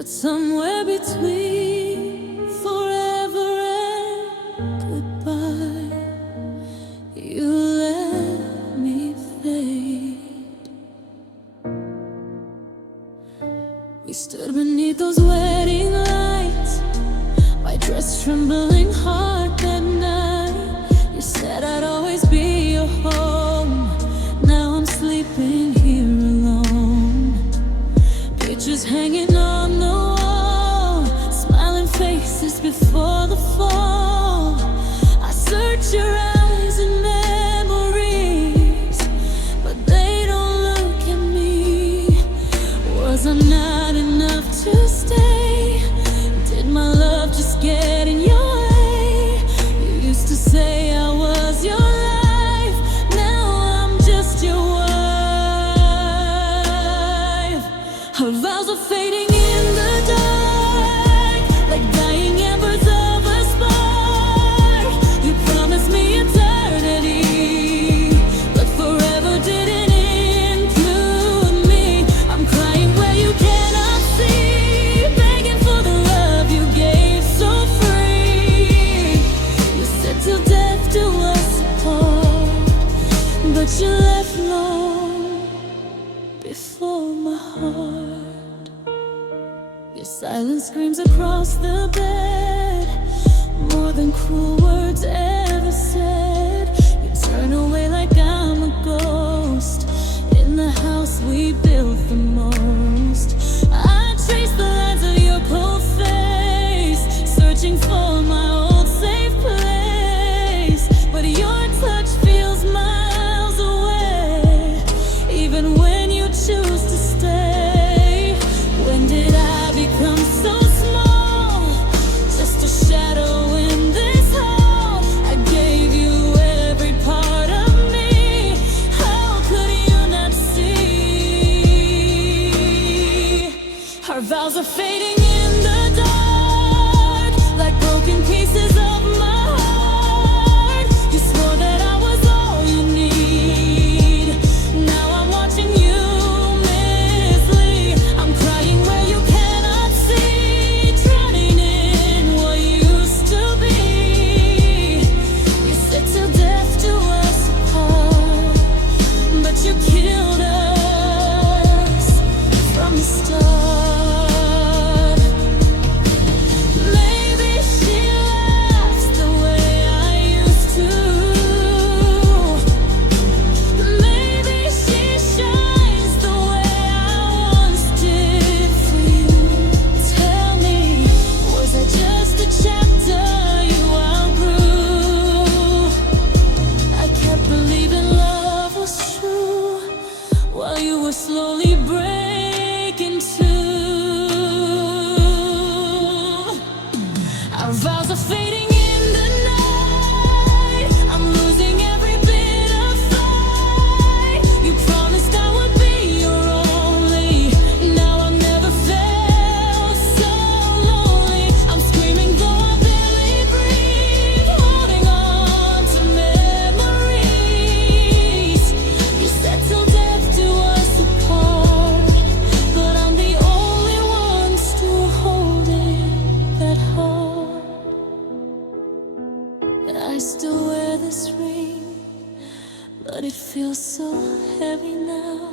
but somewhere between forever and goodbye, you let me fade. We stood beneath those wedding lights, my dress trembling hard that night. You said I'd always be your home. Now I'm sleeping here alone. Pictures hanging on the wall, smiling faces before the fall. I search your eyes and memories, but they don't look at me. Was I not enough to stay? Did my love just get in your way? You used to say I was your life, now I'm just your wife. Our vows are fading in the dark, like dying embers of a spark. You promised me eternity, but forever didn't include me. I'm crying where you cannot see, begging for the love you gave so free. You said till death do us apart, but you left long before my heart. Your silence screams across the bed, more than cruel words ever said. You turn away like I'm a ghost in the house we built the most. I trace the lines of your cold face, searching for my old safe place, but your touch feels miles away, even when you choose to stay. When did I become so small, just a shadow in this hall? I gave you every part of me, how could you not see? Our vows are fading in the dark, like broken pieces of my heart. You swore that I was all you need, now I'm watching you mislead. I'm crying where you cannot see, drowning in what used to be. You said till death do us apart, but you killed us from the start. Maybe she laughs the way I used to, maybe she shines the way I once did for you. Tell me, was I just a chapter you outgrew? I kept believing love was true, while you were slowly breaking too. Our vows are fading in the night, I'm losing every bit of fight. You promised I would be your only, now I've never felt so lonely. I'm screaming though I barely breathe, holding on to memories. You said till death do us apart, but I'm the only one still holding that heart. I still wear this ring, but it feels so heavy now.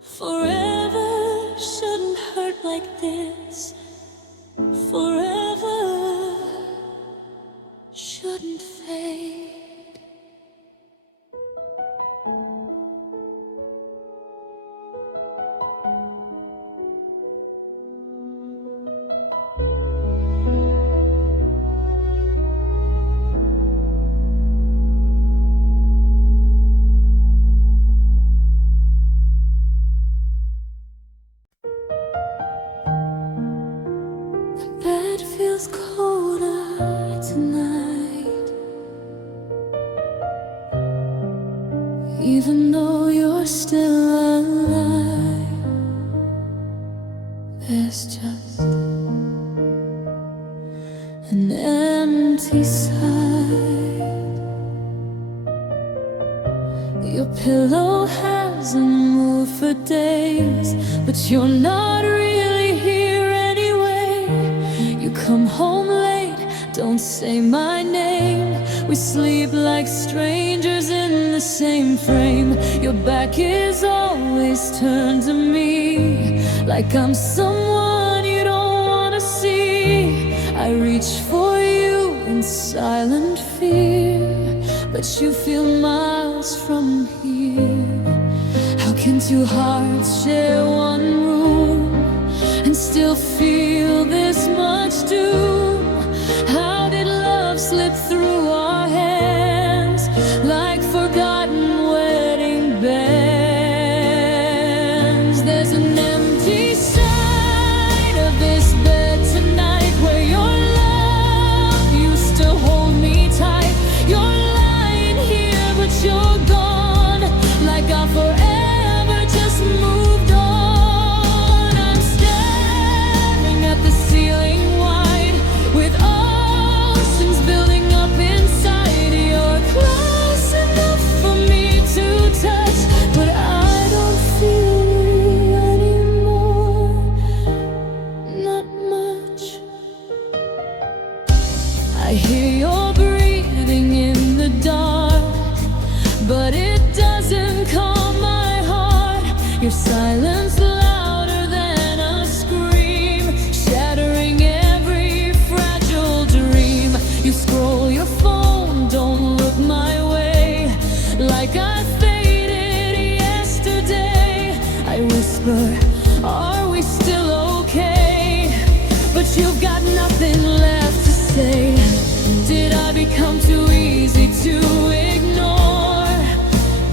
Forever shouldn't hurt like this, forever shouldn't fade. The bed feels colder tonight, even though you're still alive. There's just an empty side. Your pillow world hasn't moved for days, but you're not really here anyway. You come home late, don't say my name. We sleep like strangers in the same frame. Your back is always turned to me, like I'm someone you don't wanna see. I reach for you in silent fear, but you feel miles from here. How can two hearts share one room and still feel this much doom? How did love slip through our hands like forgotten wedding bands? There's an empty side of this bed tonight where your love used to hold me tight. You're lying here, but you're gone, like I forever just moved on. I'm staring at the ceiling wide with oceans building up inside. You're close enough for me to touch, but I don't feel you anymore, not much. I hear your breathing in the dark, but it doesn't calm my heart. Your silence louder than a scream, shattering every fragile dream. You scroll your phone, don't look my way, like I faded yesterday. I whisper, are we still okay? But you've got nothing left to say. Did I become too easy to ignore,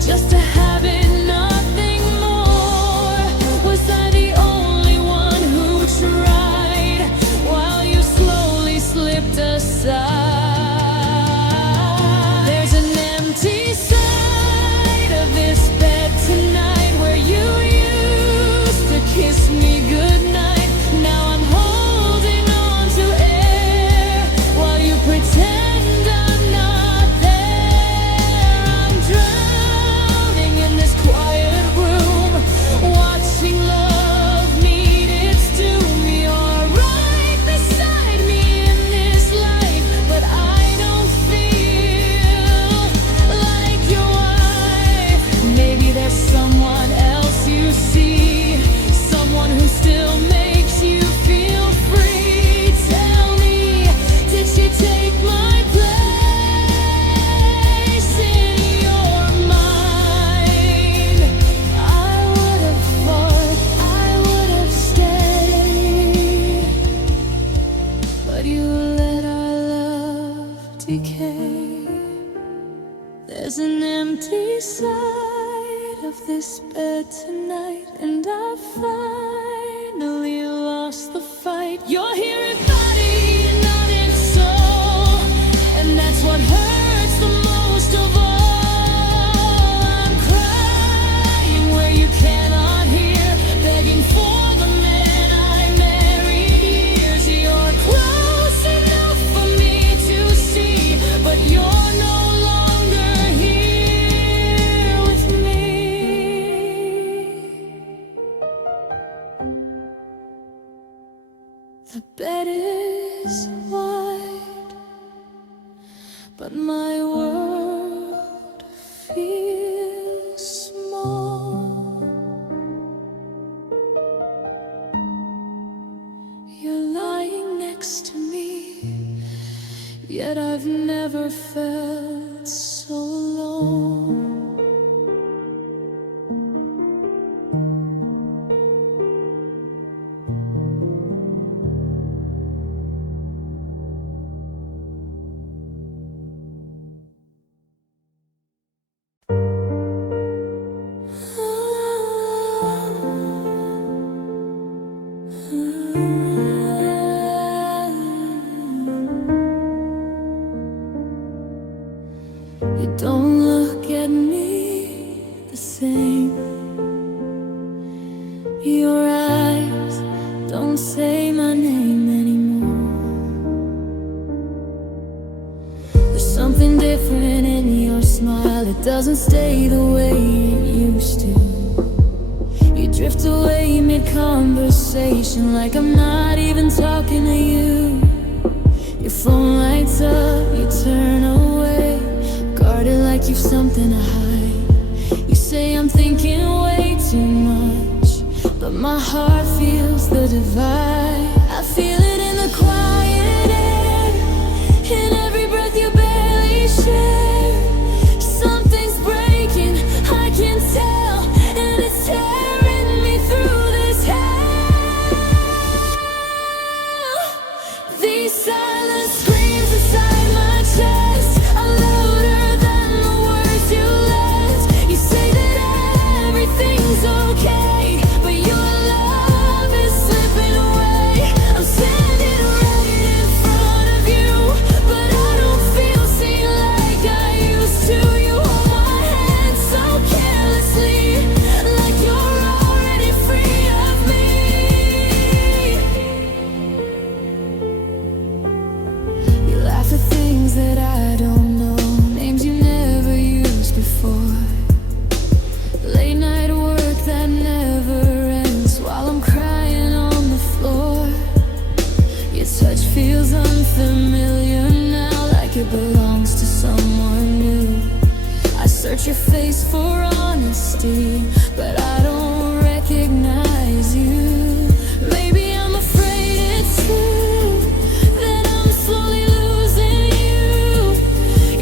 just to have it, nothing more? Was I the only one who tried while you slowly slipped aside? There's an empty side of this bed tonight where you used to kiss me goodnight. Now I'm holding on to air while you pretend I'm not there. I'm drowning in this quiet room, watching love meet its doom. You're right beside me in this life, but I don't feel like your wife. Maybe there's someone else you see, someone who still makes you feel free. Tell me, did she take my place in your mind? I would have fought, I would have stayed, but you let our love decay. There's an empty side of this bed tonight, and I finally lost the fight. You're here in body, not in soul, and that's what hurts the most of all. I'm crying where you cannot hear, begging for the man I married years. You're close enough for me to see, but you're no longer here with me. The bed is wide, but my world feels small. You're lying next to me, yet I've never felt so alone. You don't look at me the same. Your eyes don't say my name anymore. There's something different in your smile. It doesn't stay the way it conversation like I'm not even talking to you. Your phone lights up, you turn away, guarded like you've something to hide. You say I'm thinking way too much, but my heart feels the divide. I feel it in the quiet air, in every breath you barely share. Something's breaking, I can tell, and it's tearing me through this hell. These silent screams inside my chest are louder than the words you left. You say that everything's okay, but your love is slipping away. I'm standing right in front of you, but I don't feel seen like I used to. You hold my hand so carelessly, like you're already free of me. You laugh at things that I don't know, names you never used before. Late night work that never ends while I'm crying on the floor. Your touch feels unfamiliar now, like it belongs to someone new. I search your face for honesty, but I don't recognize you. Maybe I'm afraid it's true that I'm slowly losing you.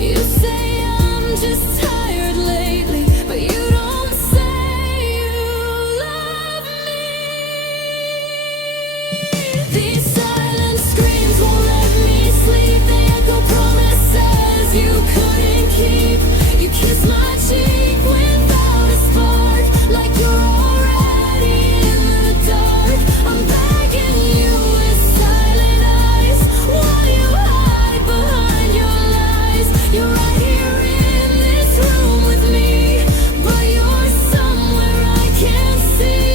You say I'm just tired lately, but you don't say you love me. These silent screams won't let me sleep. They echo promises you couldn't keep. You kiss my cheek without a spark, like you're already in the dark. I'm begging you with silent eyes, why you hide behind your lies? You're right here in this room with me, but you're somewhere I can't see.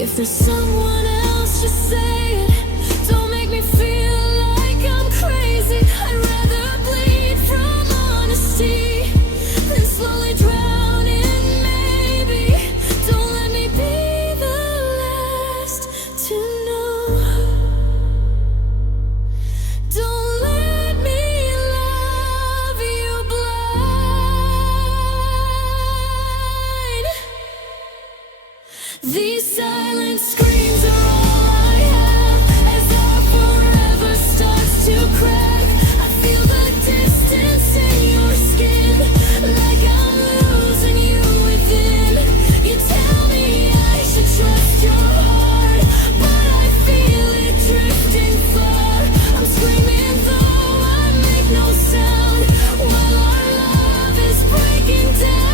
If there's someone else, just say it. Don't make me feel like I'm crazy. I'd rather bleed from honesty than slowly drown in maybe. Don't let me be the last to know. Don't let me love you blind. These silent screams are all I have as our forever starts to crack. I feel the distance in your skin, like I'm losing you within. You tell me I should trust your heart, but I feel it drifting far. I'm screaming though I make no sound, while our love is breaking down.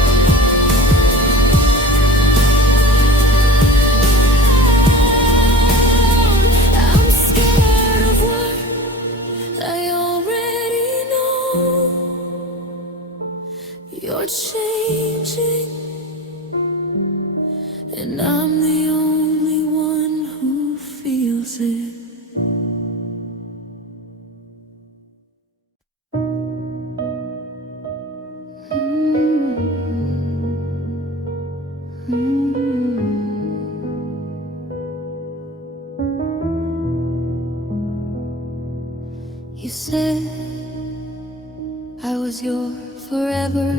I'm scared of what I already know. You're changing, and I'm the only one who feels it. You said I was your forever,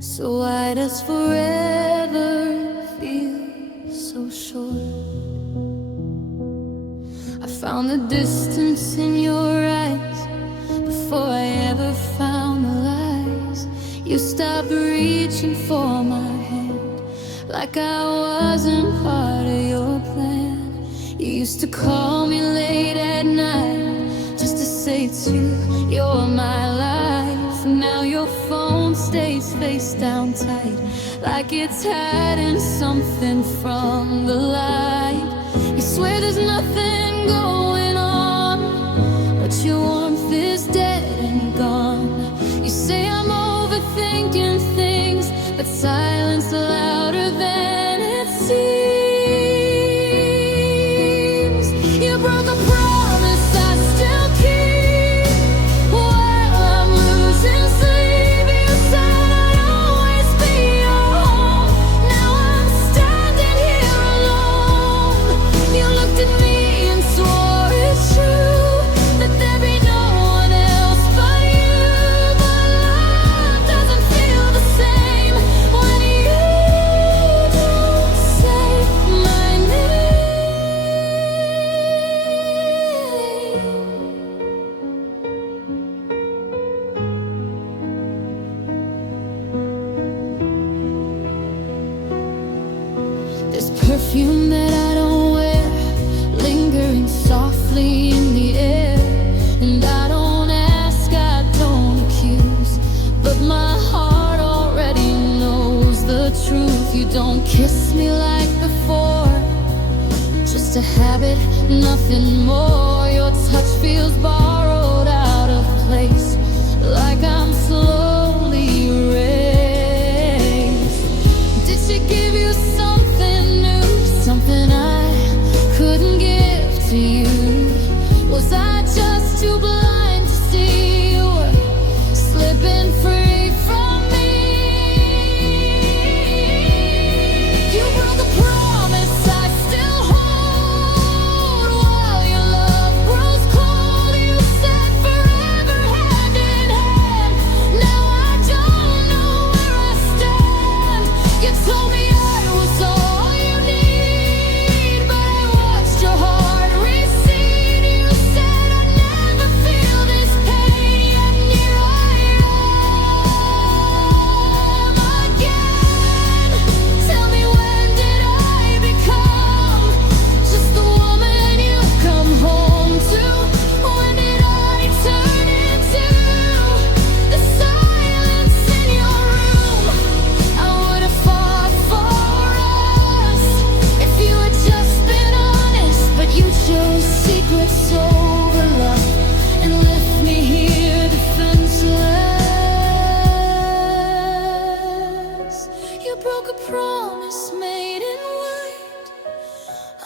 so why does forever feel so short? I found the distance in your eyes before I ever found the lies. You stopped reaching for my hand, like I wasn't part of your plan. You used to call me late at night just to say to you, you're my life. Now your phone stays face down tight, like it's hiding something from the light. You swear there's nothing going on, but your warmth is dead and gone. You say I'm overthinking things, but silence louder than it seems. You broke a promise I still keep, while I'm losing sleep. You said I'd always be your home. perfume that I don't wear, lingering softly in the air. And I don't ask, I don't accuse, but my heart already knows the truth. You don't kiss me like before, just a habit, nothing more. Your touch feels borrowed out of place, like I'm slowly erased. Did she give you something new, something I couldn't give to you? Was I just too blind to see you were slipping free from me? You broke a promise I still hold. While your love grows cold, you said forever hand in hand. Now I don't know where I stand. You told me I was all you need, but I watched your heart recede. You said I'd never feel this pain, yet here I am again. Tell me, when did I become just the woman you come home to? When did I turn into the silence in your room? I would have fought for us if you had just been honest, but you chose secrets over love and left me here defenseless. You broke a promise made in white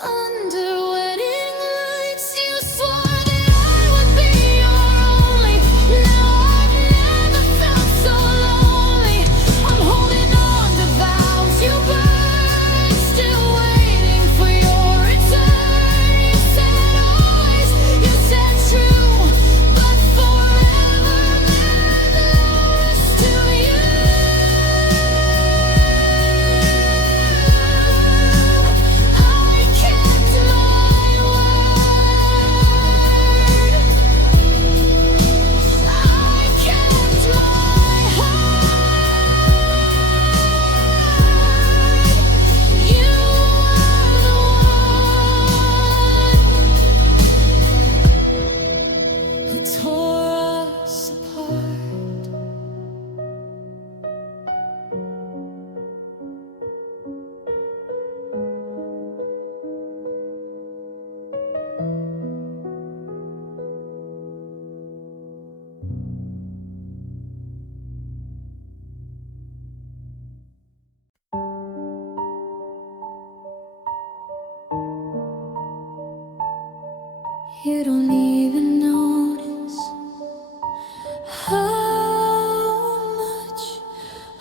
under wedding lights. You swore that I would be your only. Now I've never felt so lonely. I'm holding on to vows you burned, still waiting for your return. You said always, you said true, but forever meant lost to you. I kept my word. I kept my heart. You were the one who tore us apart. You don't even notice how much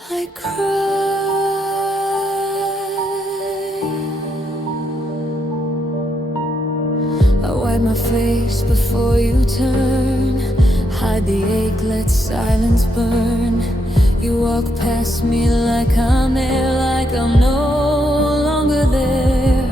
I cry. I wipe my face before you turn, hide the ache, let silence burn. You walk past me like I'm there, like I'm no longer there.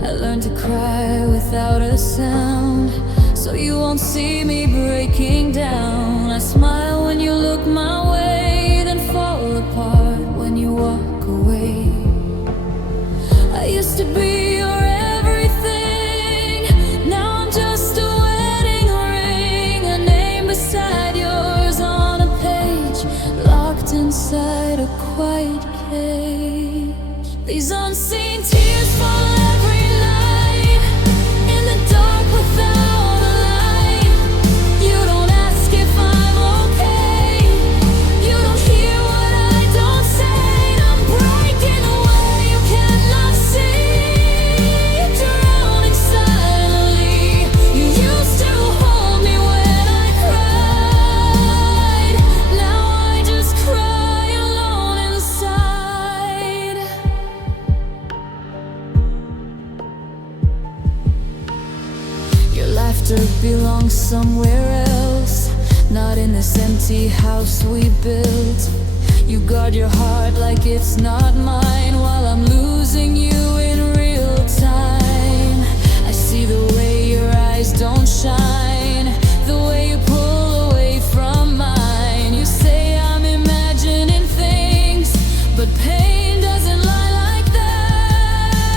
I learned to cry without a sound, so you won't see me breaking down. I smile when you look my way, then fall apart when you walk away. I used to be your everything, now I'm just a wedding ring, a name beside yours on a page, locked inside a quiet cage. These unseen tears fall every night, in the dark without a light. You don't ask if I'm okay, you don't hear what I don't say. I'm breaking away, you cannot see. You're drowning silently. You used to hold me when I cried. Now I just cry alone inside. Your laughter belongs somewhere else, not in this empty house we built. You guard your heart like it's not mine, while I'm losing you in real time. I see the way your eyes don't shine, the way you pull away from mine. You say I'm imagining things, but pain doesn't lie like that.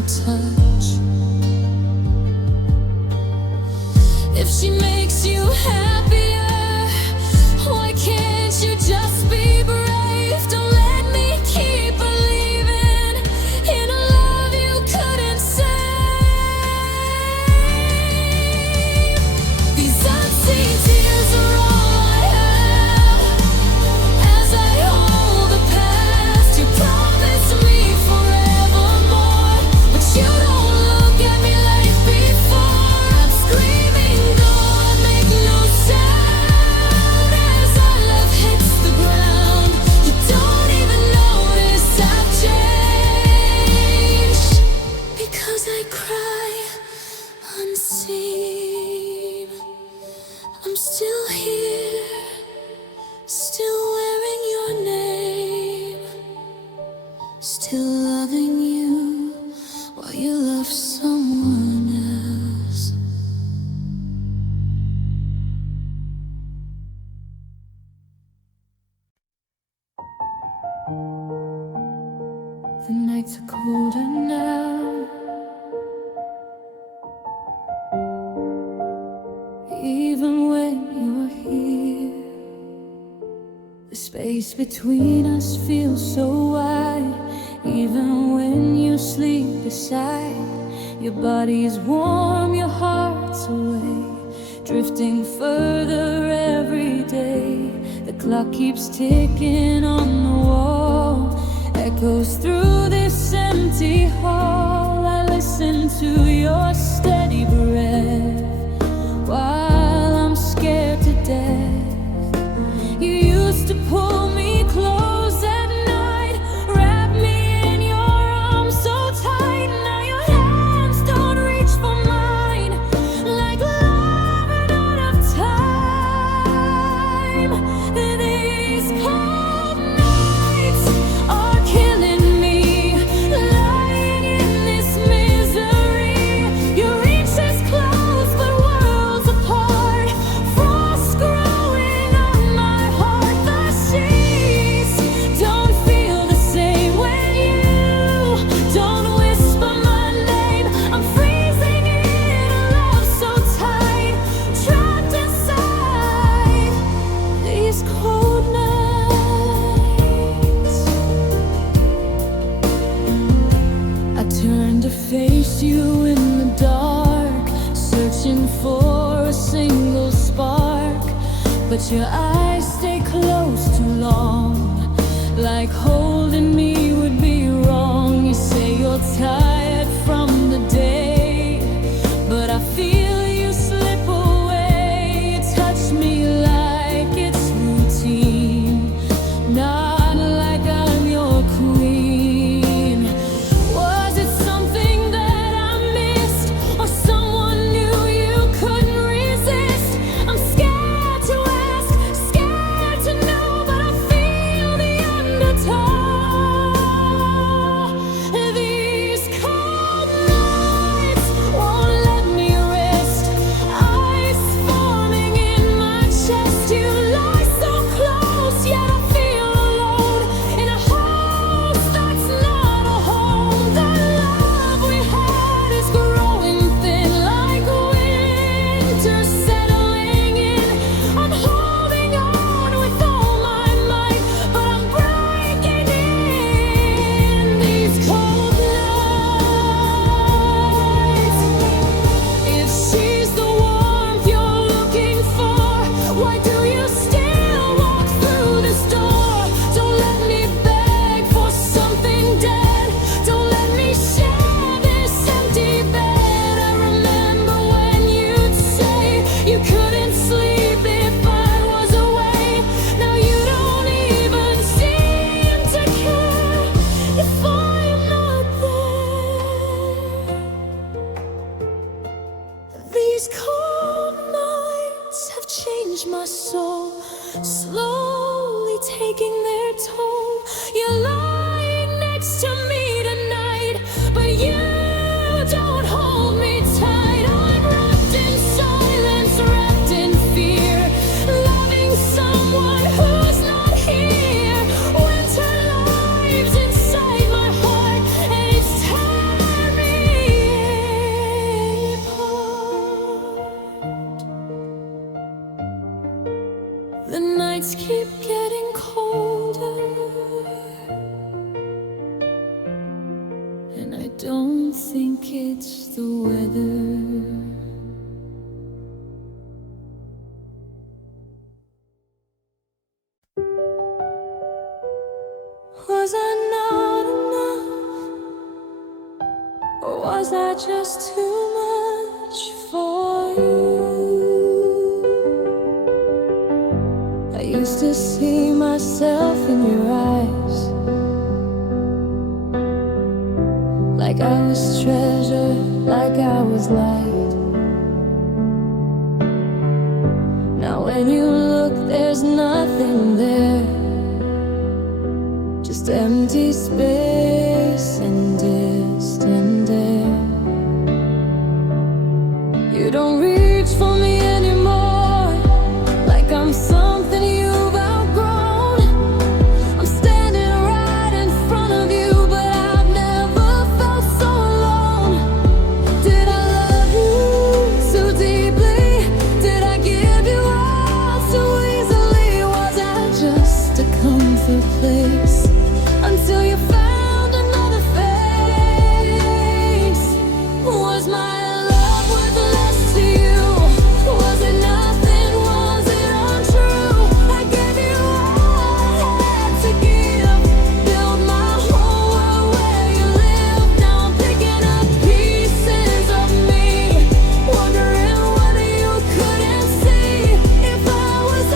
your touch. If she makes you happier, why can't you just be brave? Don't let me keep believing in a love you couldn't save. These unseen tears are all I have as I hold the past. You promised me forevermore, but you don't look at me like before. I'm screaming though I make no sound as our love hits the ground. You don't even notice I've changed, because I cry unseen. I'm still here, still wearing your name, still loving you while you love someone else. The nights are colder now, even when you're here. The space between us feels so wide, even when you sleep beside. Your body is warm, your heart's away, drifting further every day. The clock keeps ticking on the wall, echoes through this empty hall. I listen to your steady breath while I'm scared to death. You used to pull me close at night, wrap me in your arms so tight. Now your hands don't reach for mine, like love ran out of time. These cold nights are killing me, lying in this misery. You reach as close but worlds apart, frost growing on my heart. The sheets don't feel the same when you don't whisper my name. I'm freezing in a love so tight, trapped inside these cold nights. I turn to face you in the dark, searching for a single spark, but your eyes stay close too long, like holding me would be wrong. You say you're tired from the day, but I feel you slip away. You touch me like it's routine, not like I'm your queen. Was it something that I missed, or someone new you couldn't resist? I'm scared to ask, scared to know, but I feel the undertow. These cold nights won't let me rest, ice forming in my chest. You lie so close, yet I feel alone in a house that's not a home. The love we had is growing thin, like winter settling in. I'm holding on with all my might, but I'm breaking in these cold nights. If she's the warmth you're looking for, why do you still walk through this door? Don't let me beg for something dead, don't let me share this empty bed. I remember when you'd say you couldn't sleep if I was away. Now you don't even seem to care if I'm not there. These cold nights have changed my soul, slowly taking their toll. You're lying next to me tonight, but you don't hold me tight. I'm wrapped in silence, wrapped in fear, loving someone who's not here. Winter lives inside my heart, and it's tearing me don't think it's the weather. Was I not enough? Or was I just too much for you? I used to see myself in your eyes, like I was treasure, like I was light. Now when you look, there's nothing there, just empty space and distant air. You don't reach for me anymore, like I'm something you've outgrown. I'm standing right in front of you, but I've never felt so alone. Did I love you so deeply? Did I give you all so easily? Was I just a comfort place until you found another face? Was my love worth less to you? Was it nothing? Was it untrue? I gave you all I had to give, built my whole world where you live. Now I'm picking up pieces of me, wondering what you couldn't see. If I was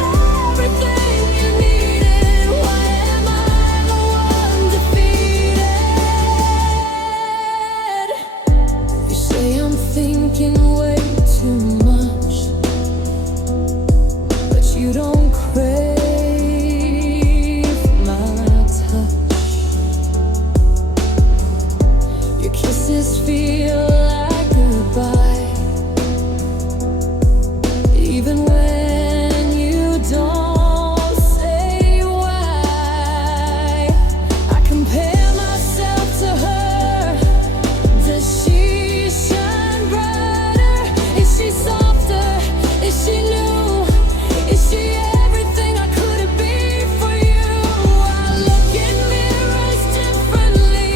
everything you needed, why am I the one defeated? You say I'm thinking way too much, but you don't crave my touch. Your kisses feel like goodbye, even when you don't say why. I compare myself to her. Does she shine brighter? Is she softer? Is she new? Is she everything I could be for you? I look in mirrors differently,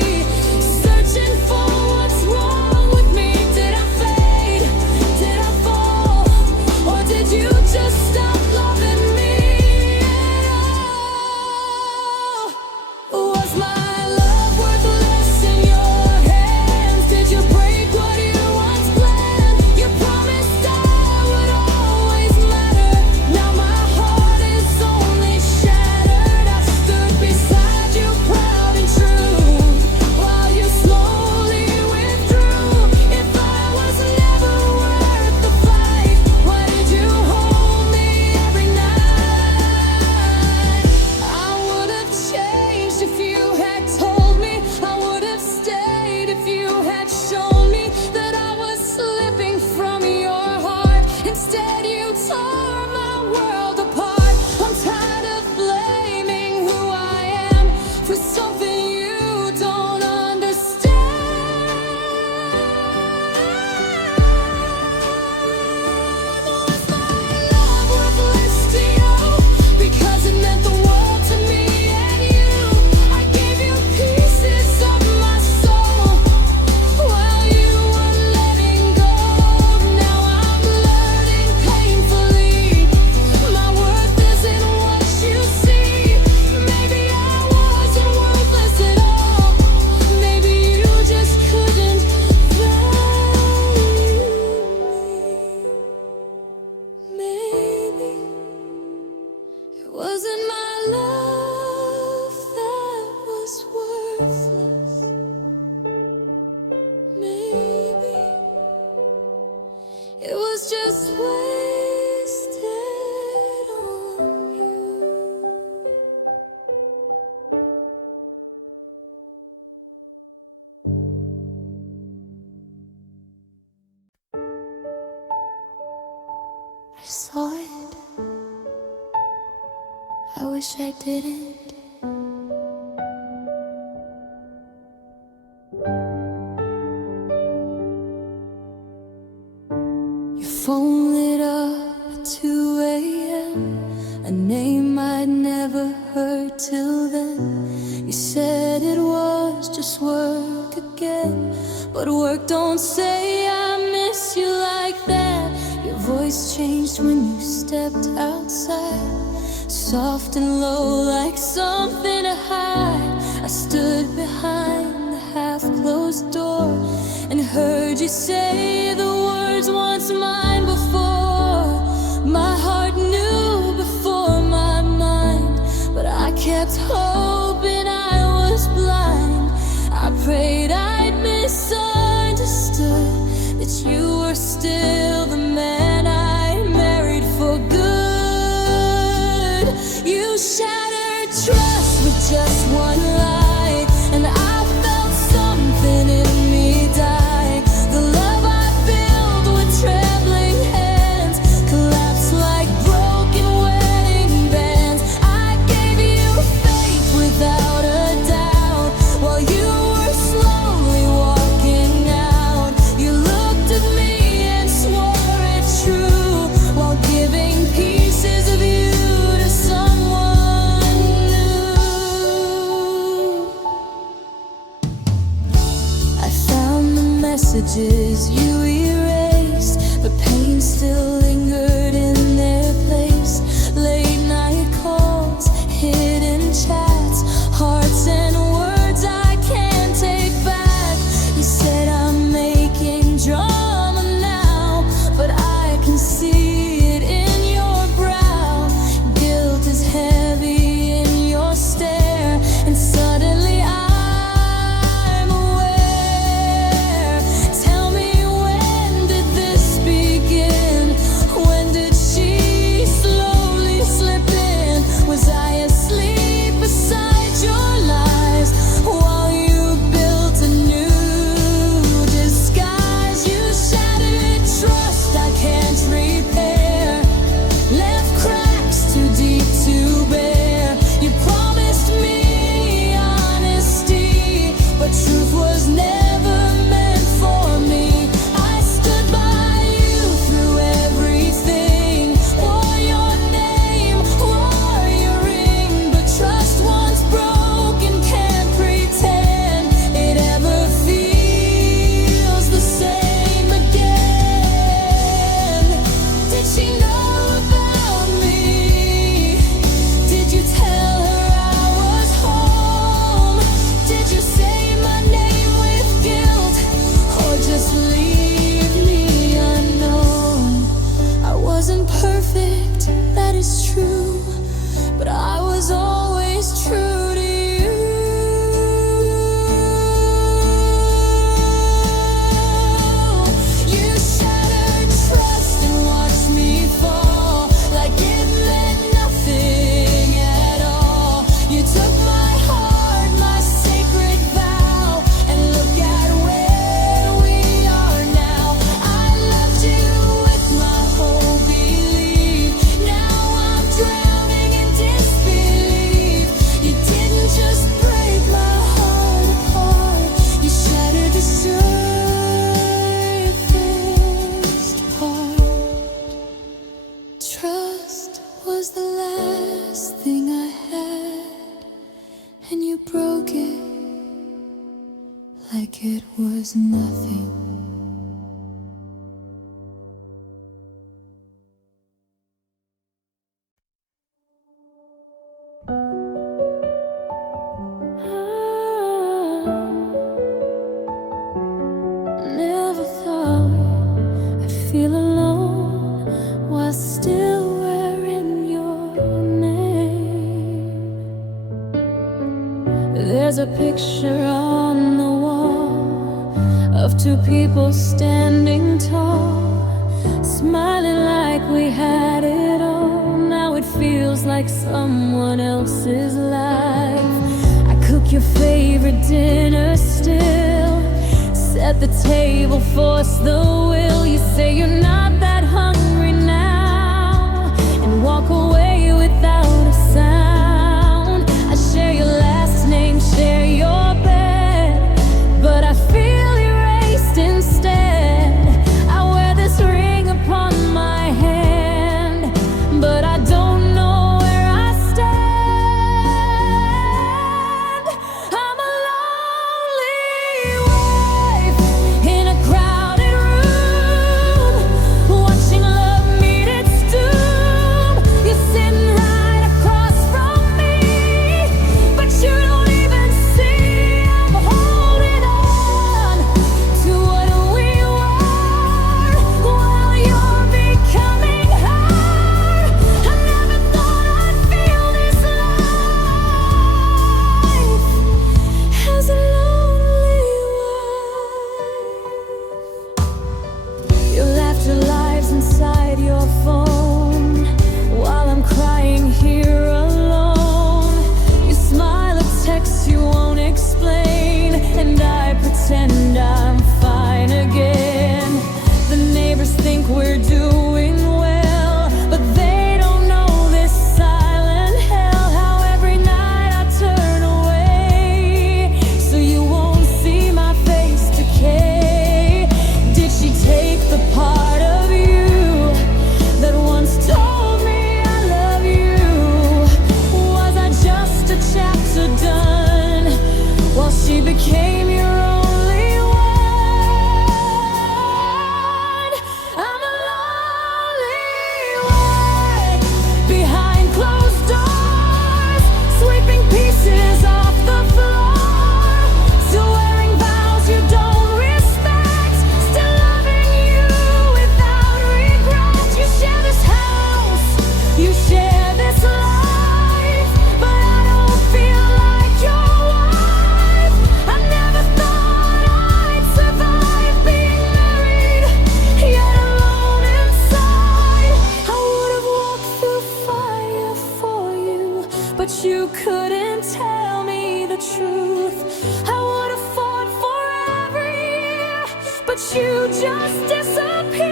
searching for what's wrong with me. Did I fade? Did I fall? Or did you just stop loving me at all? Was my love worth less in your hands? Did you break what you once planned? You promised I would always matter. Now my heart is only shattered. I stood beside you proud and true, while you slowly withdrew. If I was never worth the fight, why did you hold me every night? I would have changed if you had told me. I would have stayed if you had shown me that I was slipping from your heart. Instead you tore my world apart. I'm tired of blaming who I am for something you don't understand. Was my love worth less to you? Because it meant the world to me and you. I gave you pieces of my soul while you were letting go. Now I'm learning painfully, my worth isn't what you see. Maybe I wasn't worthless at all. Maybe you just couldn't value me. Maybe it wasn't my love that was worthless. Maybe it was just wasted on you. I saw it. I wish I didn't. Your phone lit up at 2 a.m., a name I'd never heard till then. You said it was just work again. but work don't say I miss you like that. Your voice changed when you stepped outside, soft and low like something to hide. I stood behind the half-closed door and heard you say the words once mine before. My heart knew before my mind, but I kept hoping I was blind. I prayed I'd misunderstood, that you were still the man I married for good. You shattered trust with just one lie, and I felt something in me die. The love I built with trembling hands collapsed like broken wedding bands. I gave you faith without a doubt, while you were slowly walking out. You looked at me and swore it true, while giving pieces of you to someone new. I found the messages you erased, but pain still lingered in their place. Late night calls, hidden chats, hearts and words I can't take back. You said I'm making drama now, but I can see it in your brow. Guilt is heavy in your stare, and suddenly I'm aware. Tell me, when did this begin? When did she slowly slip in? Was I asleep beside your lies while you built a new disguise? You shattered trust I can't repair, left cracks too deep to bear. You promised me honesty, but truth was never meant for me. I stood by you through everything, wore your name, wore your ring, but trust once broken can't pretend it ever feels the same again. Did she know about me? Did you tell her I was home? Did you say my name with guilt, or just leave me unknown? I wasn't perfect, that is true, but I was always true to you. You shattered trust and watched me fall like it meant nothing at all. You took my heart, my sacred vow, and look at where we are now. I loved you with my whole belief. Now I'm drowning in disbelief. You didn't just break my heart apart, you shattered the surface part. Trust was the last thing I had, and you broke it like it was nothing. Never thought I'd feel alone while still wearing your name. There's a picture on the wall of two people standing tall, smiling like we had it all. Now it feels like someone else's life. I cook your favorite dinner still, set the table, force the will. You say you're not that hungry now, and walk away without a sound. I share your last name, share your bed, but I feel erased instead. I wear this ring upon my hand, but I don't know where I stand. I'm a lonely wife, but you just disappeared.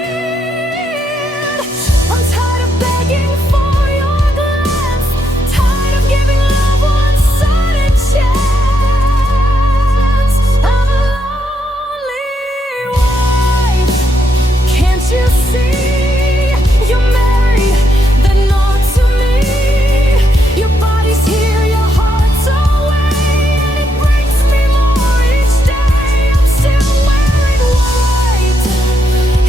I'm tired of begging for your glance, tired of giving love one sudden chance. I'm a lonely wife, can't you see? You're married, then not to me. Your body's here, your heart's away, and it breaks me more each day. I'm still wearing white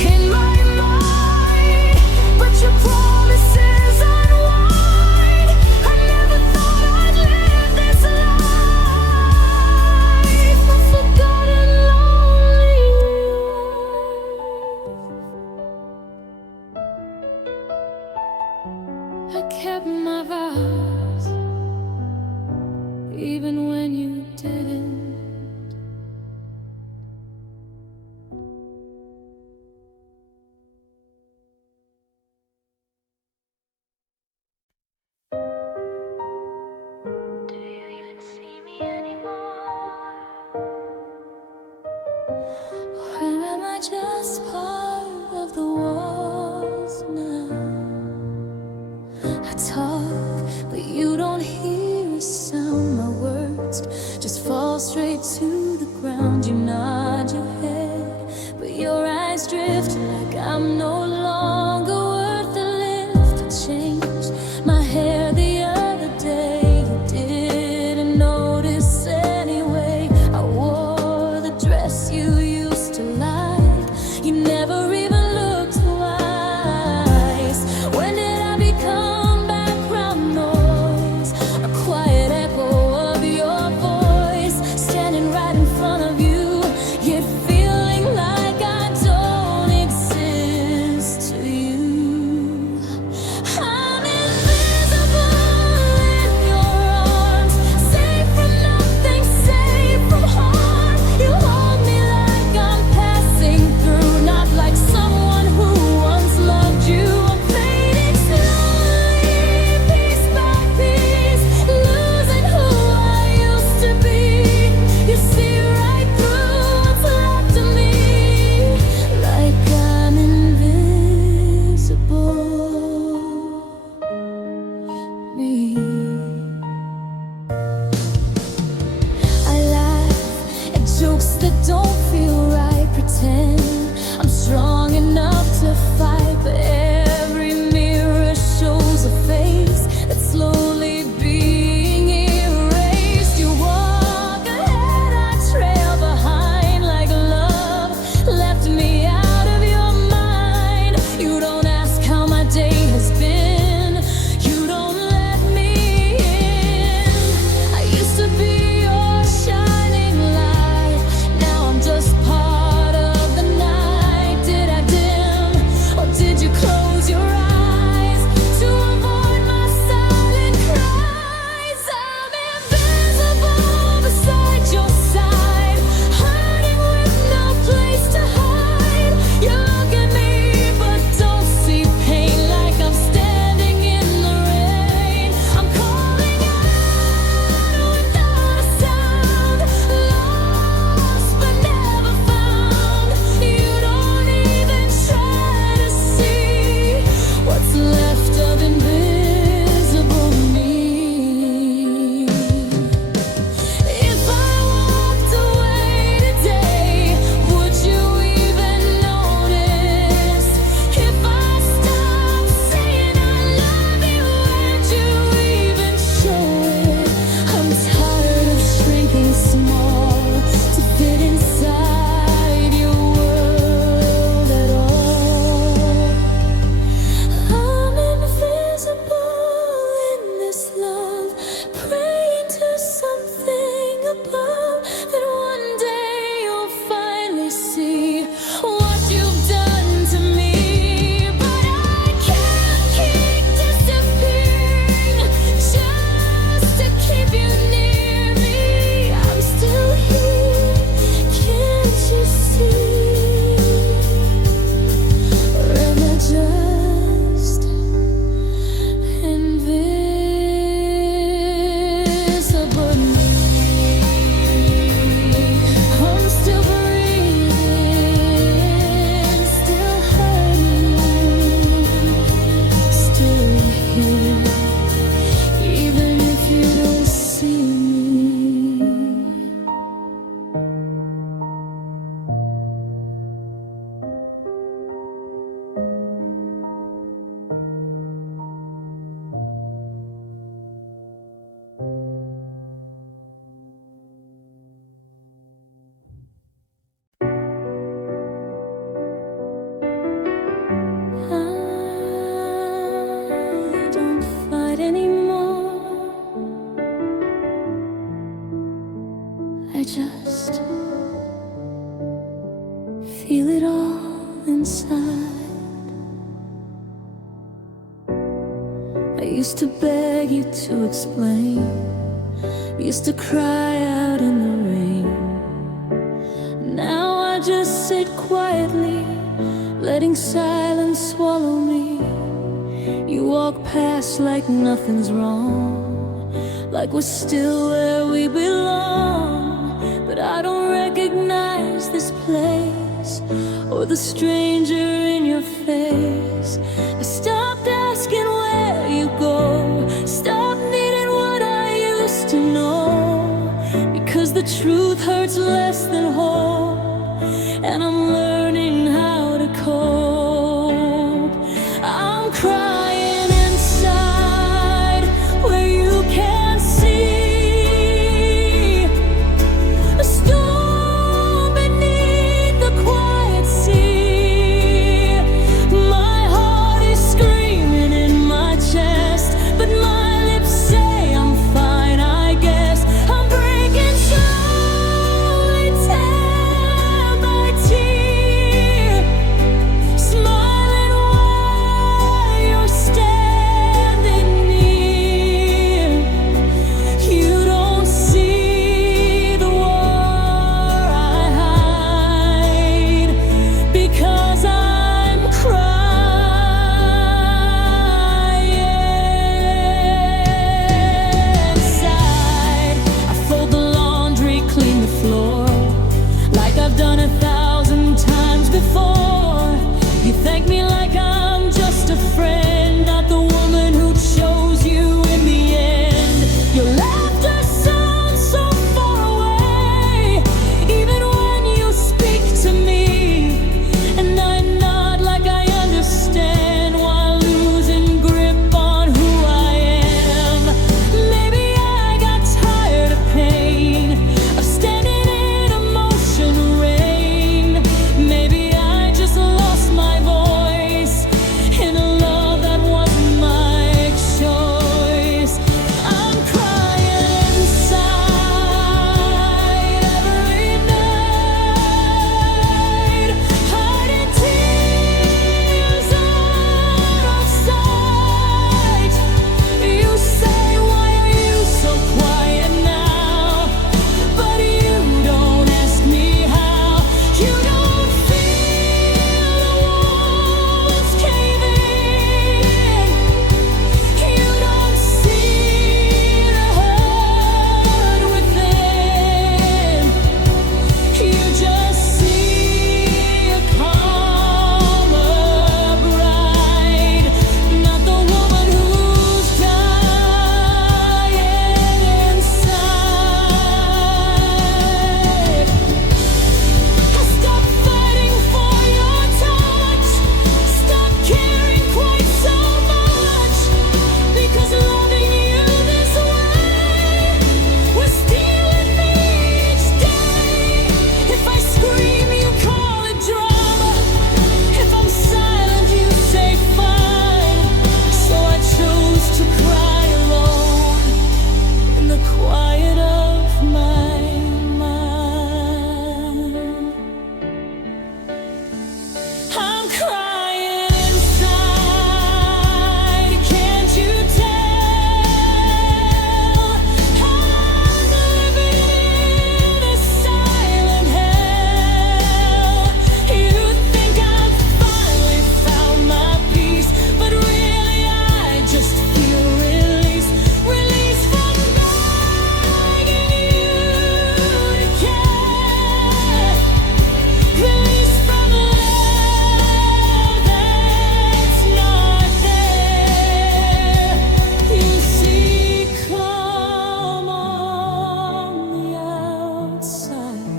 in my mind, but your promises unwind. I never thought I'd live this life, a forgotten lonely wife. I kept my vows, even when you didn't. Do you even see me anymore? Or am I just part of the walls now? I talk, but you don't hear a sound. My words just fall straight to the ground. You nod your head, but your eyes drift like I'm no longer worth the lift. I changed my hair the other day, you didn't notice anyway. I wore the dress you used to like, you never even looked twice. When did I become background noise, a quiet echo of your voice, standing right in front of you, yet feeling like I don't exist? fight anymore. I just feel it all inside. I used to beg you to explain, used to cry out in the rain. Now I just sit quietly, letting silence swallow me. You walk past like nothing's wrong, like we're still where we belong. But I don't recognize this place or the stranger in your face. I stopped asking where you go, stopped needing what I used to know, because the truth hurts less than hope, and I'm learning how to cope. I'm crying inside where you can't see, a storm beneath the quiet sea. My heart is screaming in my chest, but my lips say I'm fine, I guess. I'm breaking slowly, tear by tear, smiling while you're standing near. You don't see the war I hide, because I'm crying inside. I fold the laundry, clean the floor, like I've done 1,000 times before. You thank me like I'm just a friend, not the woman who chose you in the end. Your laughter sounds so far away, even when you speak to me, and I nod like I understand while losing grip on who I am. Maybe I got tired of pain, of standing in emotion rain. Maybe I just lost my voice in a love that wasn't my choice. I'm crying inside every night, hiding tears out of sight. You say, why are you so quiet now? But you don't ask me how. You don't feel the walls caving. You don't see the hurt within. You just see a calmer bride, not the woman who's dying inside. I stopped fighting for your touch, stopped caring quite so much, because loving you this way was stealing me each day. If I scream, you call it drama. If I'm silent, you say fine. So I chose to cry alone in the quiet of my mind. I'm crying inside, can't you tell? I'm living in a silent hell. You think I've finally found my peace, but really I just feel release, release from begging you to care, release from love that's not there. You see calm on the outside,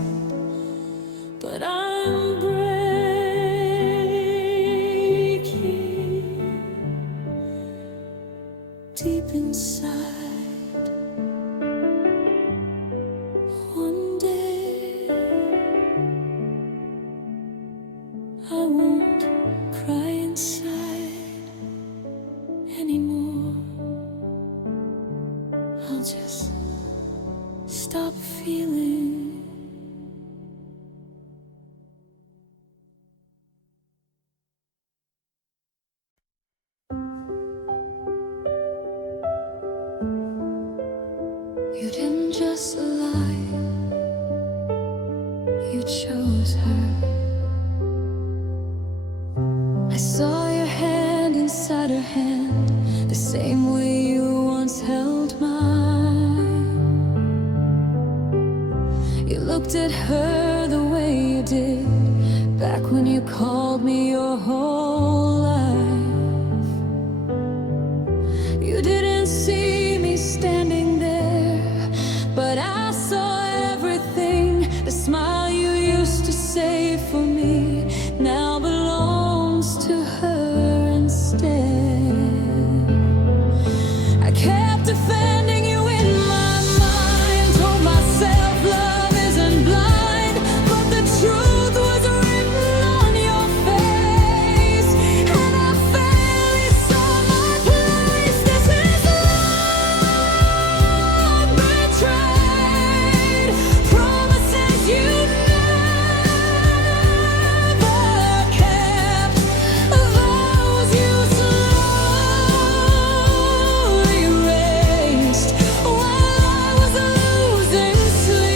but I'm breaking deep inside. One day I won't cry inside anymore. just a lie. You chose her. I saw your hand inside her hand, the same way you once held mine. You looked at her the way you did back when you called me your whole life. You didn't see me standing there, but I saw everything. The smile you used to save for me now belongs to her instead. I kept defending you in my mind, told myself love isn't blind, but the truth was written on your face, and I finally saw my place. This is love betrayed, promises you never kept, vows you slowly erased while I was losing sleep.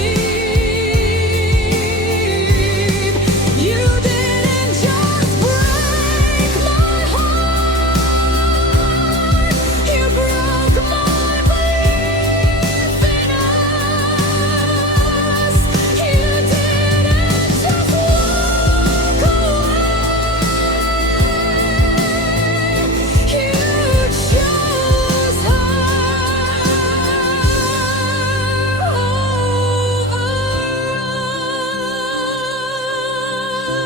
You didn't just break my heart, you broke my belief in us. You didn't just walk away, you chose her over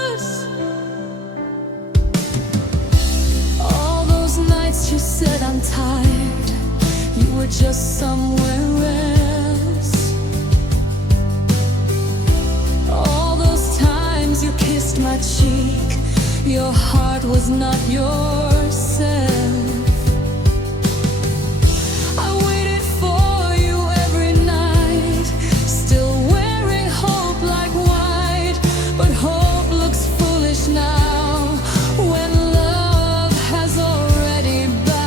us. All those nights you said I'm tired, you were just somewhere else. All those times you kissed my cheek, your heart was not yourself. I waited for you every night, still wearing hope like white, but hope looks foolish now when love has already bowed.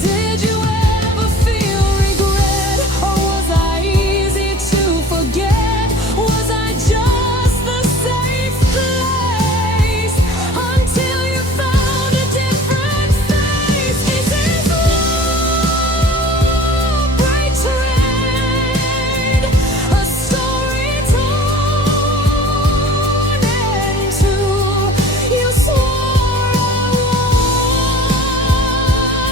Did you ever feel regret, or was I easy to forget? Was I just the safe place until you found a different face? This is love betrayed, a story torn in two. You swore I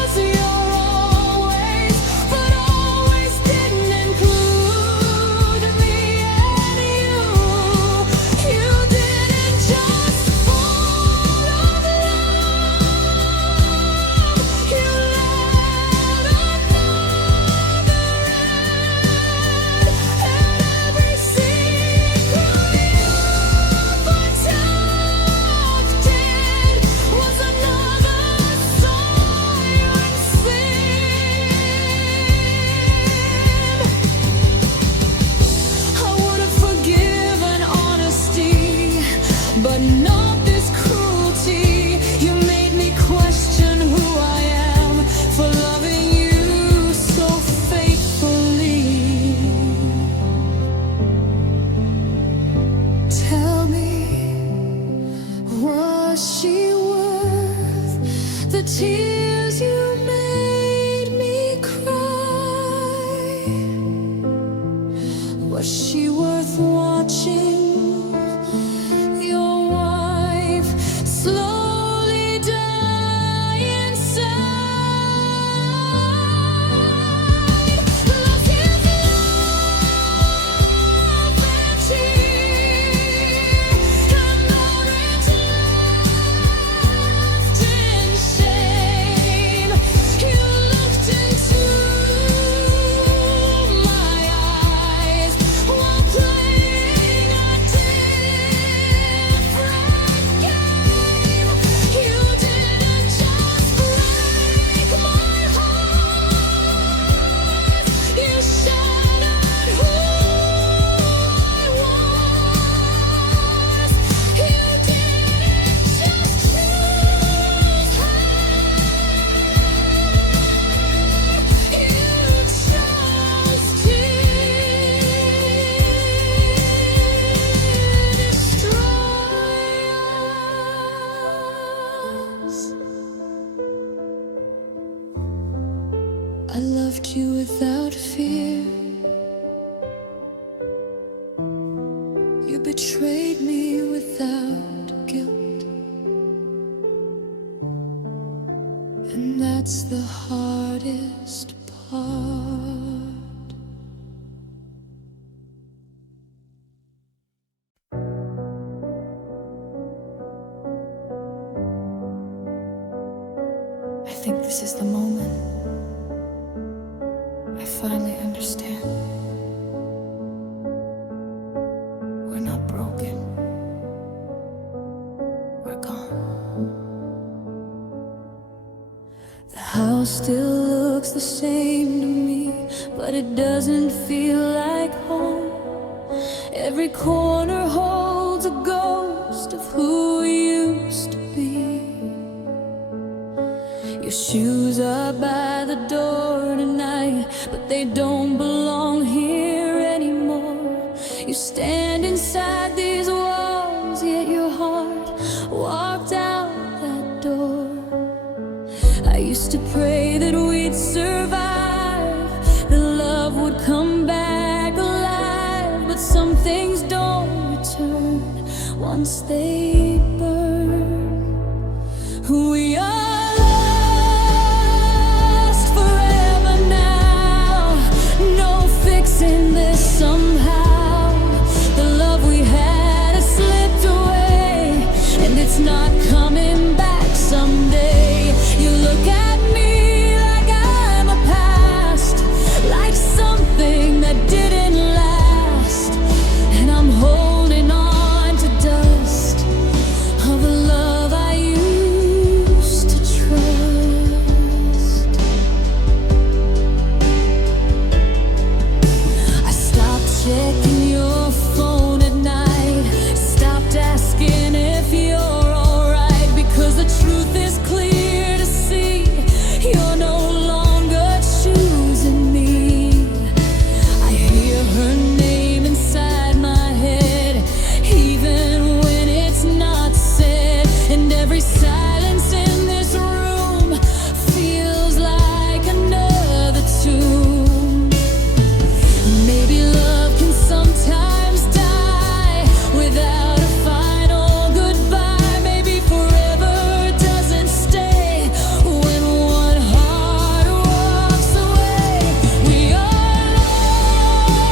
was your always, but always didn't include me and you. You didn't just fall of love, you let another in, and every secret you protected was another silent sin. I would have forgiven honesty, but not this cruelty. You made me question who I am for loving you so faithfully. Tell me, was she worth the tears you made me cry? Was she worth watching your wife slowly die inside? Lost in love and tears, and no regret left in shame. left you without fear. You betrayed me without guilt, and that's the hardest part. I think this is the moment I finally understand. We're not broken. We're gone. The house still looks the same to me, but it doesn't feel like home. Every corner holds a ghost of who you used to be. Your shoes are by the door tonight, but they don't belong here anymore. You stand inside these walls, yet your heart walked out that door. I used to pray that we'd survive, that love would come back alive, but some things don't return once they burn. We are in this somehow. The love we had has slipped away, and it's not coming back someday. You look at me like I'm a past, like something that didn't last, and I'm holding on to dust of the love I used to trust. Checking your phone at night, stopped asking if you're alright, because the truth is clear to see. You're no longer choosing me. I hear her name inside my head, even when it's not said, and every silence in this room feels like another tomb. Maybe love sometimes die without a final goodbye. Maybe forever doesn't stay when one heart walks away. We are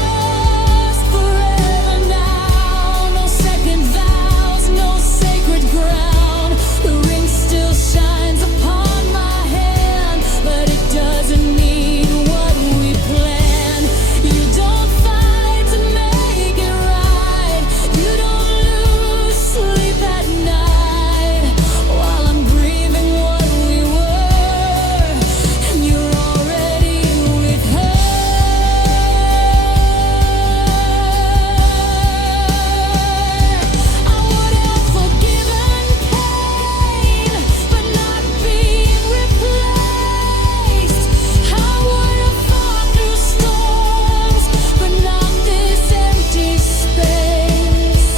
lost forever now. No second vows, no sacred ground. The ring still shines upon my hand, but it doesn't mean what we planned. You don't sleep at night while I'm grieving what we were, and you're already with her. I would have forgiven pain, but not being replaced. I would have fought through storms, but not this empty space.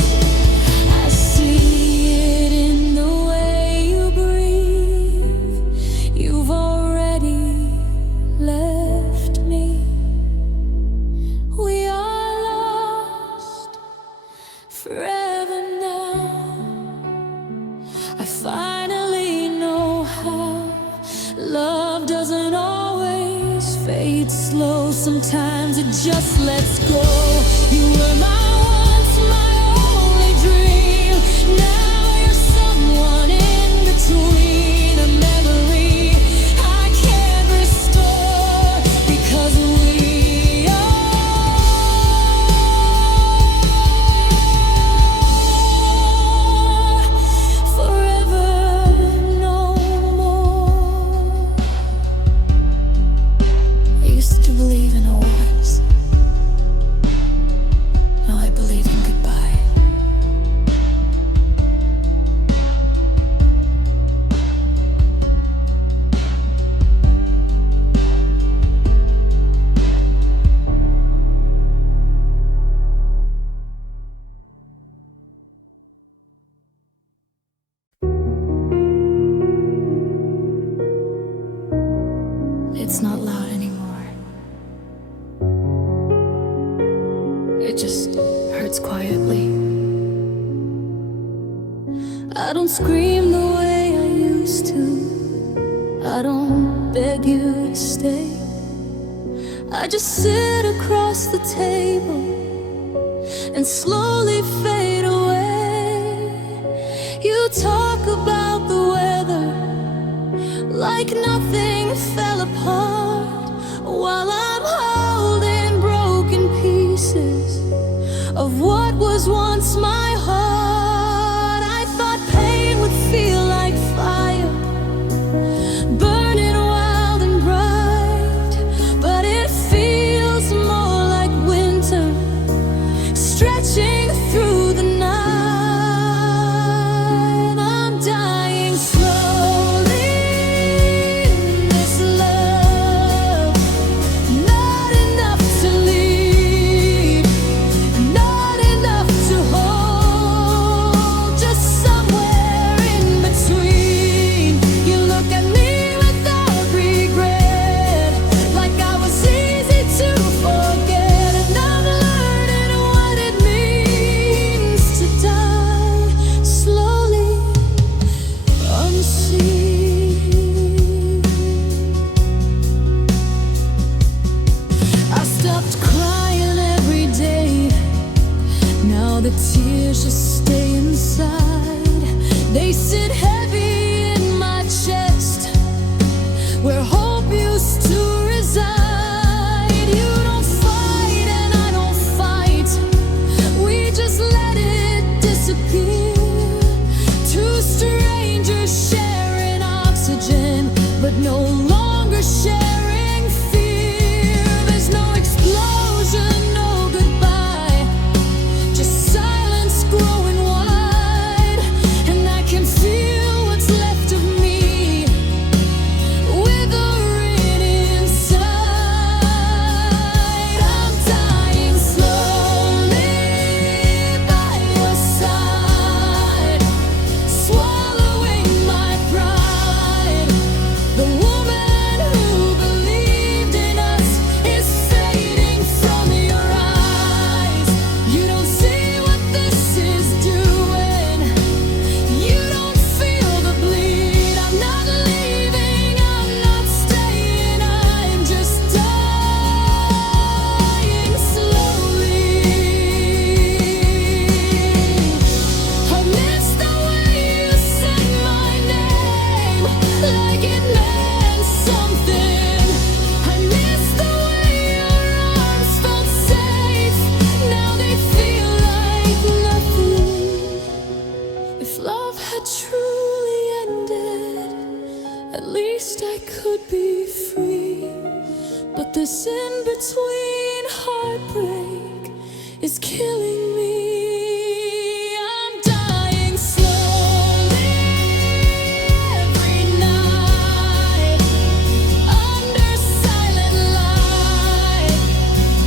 I see it in the way you breathe. You've already left me. We are lost forever now. I finally know how love doesn't always fade slow. Sometimes it just lets go. You were my once, my only dream. Now you're someone in between, a memory I can't restore, because we are forever no more. I used to believe in awards. Now I believe in goodbye. It's not loud anymore. I don't scream the way I used to. I don't beg you to stay. I just sit across the table and slowly fade away. You talk about the weather like nothing fell apart, while I'm holding broken pieces of what was once my heart. I thought pain would feel like fire, burning wild and bright, but it feels more like winter, stretching through the night. I'm dying slowly in this love, not enough to leave, not enough to hold, just somewhere in between. You look at me without regret, like I was easy to forget, and I'm learning what it means to die slowly, unseen. I stopped crying every day. Now the tears just stay inside. They sit heavy in my chest, where hope used to reside. You don't fight and I don't fight. We just let it disappear. Two strangers sharing oxygen, but no longer sharing fear. There's no explosion, no goodbye, just silence growing wide. And I can feel what's left of me withering inside. I'm dying slowly by your side, swallowing my pride. The woman who believed in us is fading from your eyes. You don't see what this is doing. You don't feel the bleed. I'm not leaving, I'm not staying. I'm just dying slowly. I miss the way you said my name, like it meant something. I miss the way your arms felt safe. Now they feel like nothing. If love had truly ended, at least I could be free. But this in-between heartbreak is killing me. I'm dying slowly every night, under silent light.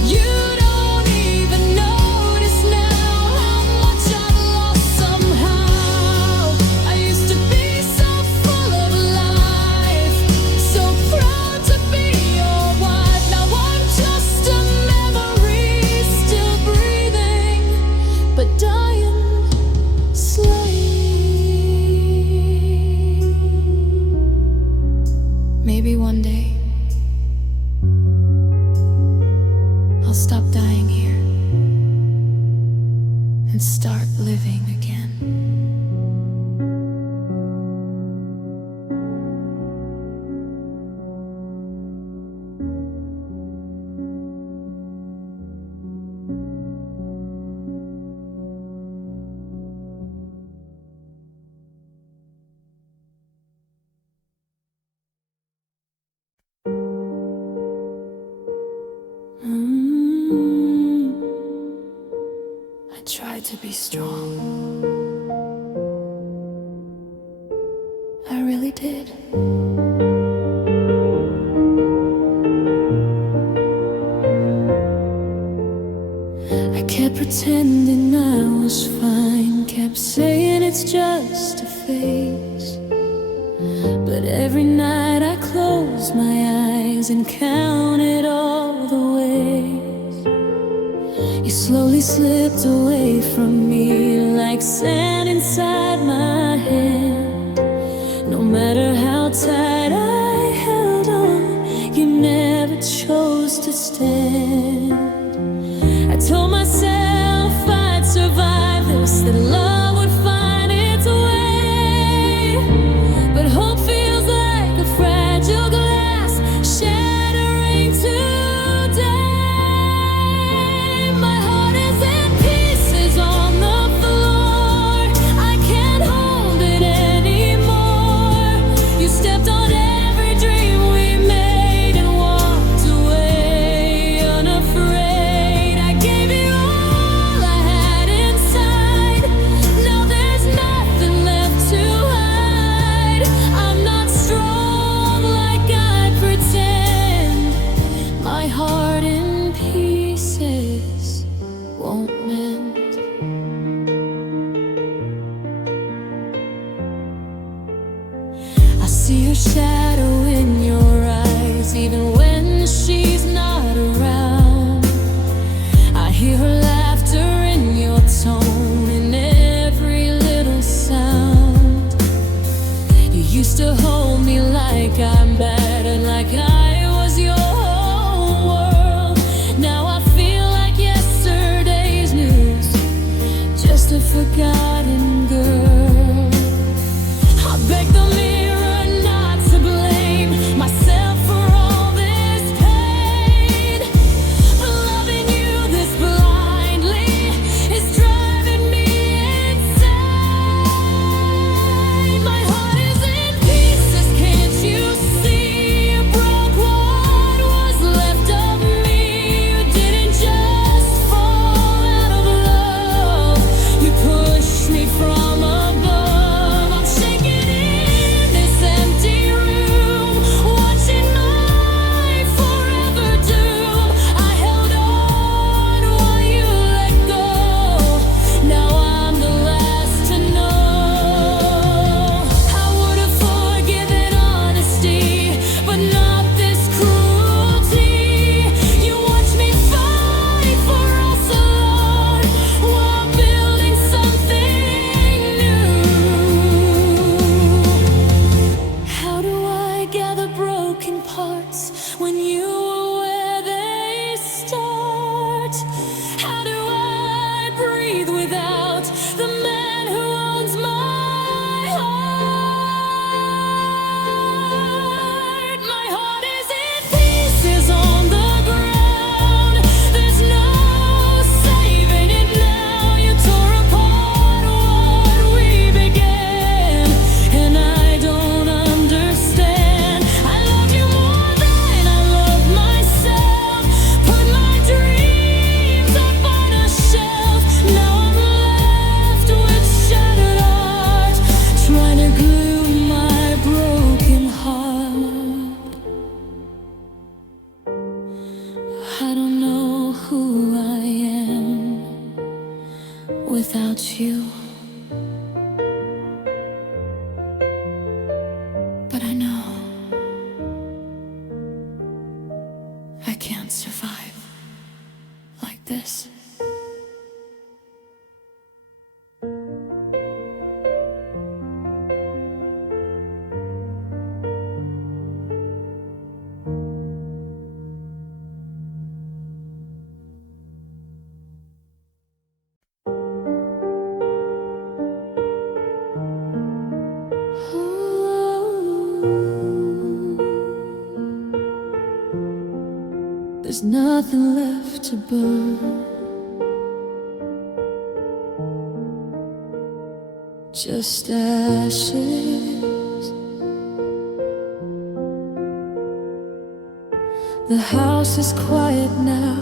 You don't even notice now how much I've lost somehow. I used to be so full of life, so proud to be your wife. Now I'm just a memory, still breathing, but dying slowly. Maybe one day I'll stop dying here and start living again. I tried to be strong. I really did. I kept pretending I was fine, kept saying it's just a phase. But every night I closed my eyes and counted all the ways you slowly slipped away from me, like sand inside my tight I held on, you never chose to stand. I told myself I'd survive this, that love would find its way. But hope feels like a fragile glass shattering today. My heart is in pieces on the floor, I can't hold it anymore. You stepped on every dream we made and walked away unafraid. I gave you all I had inside, now there's nothing left to hide. I'm not strong like I pretend, my heart in pieces won't mend. I see your shadow in your eyes, even when she's not around. I hear her laughter in your tone, in every little sound. You used to hold me like I'm bad and like I was your whole world. Now I feel like yesterday's news, just a forgotten girl. I beg the mirror not to blame myself for all this pain, but loving you this blindly is driving me insane. My heart is in pieces, can't you see? You broke what was left of me. You didn't just fall out of love, you pushed me from above. I'm shaking in this empty room, watching my forever doom. I held on while you let go, now I'm the last to know. I would have forgiven honesty, but not this cruelty. You watched me fight for us alone while building something new. How do I gather broken parts when you were where they start? How do I breathe without the man who owns my heart? My heart is in pieces on the ground, there's no saving it now. You tore apart what we began, and I don't understand. I love you more than I love myself, put my dreams up on a shelf. Now I'm left with shattered art, trying to glue my broken heart. I don't know who I am without you, but I know I can't survive like this. There's nothing left to burn, just ashes. The house is quiet now,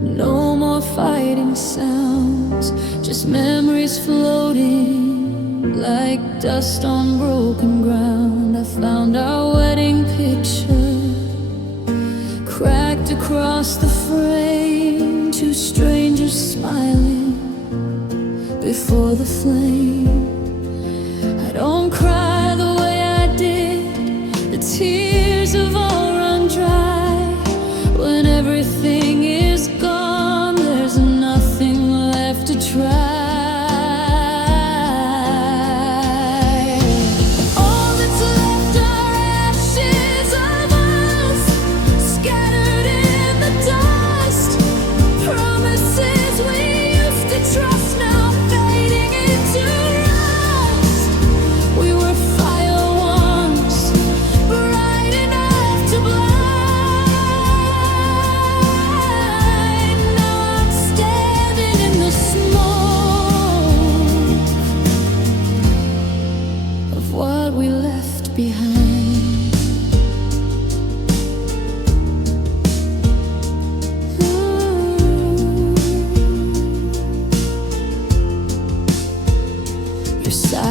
no more fighting sounds, just memories floating like dust on broken ground. I found our wedding picture cracked across the frame, two strangers smiling before the flame. I don't cry the way I did, the tears have all run dry. When everything is gone, there's nothing left to try. All that's left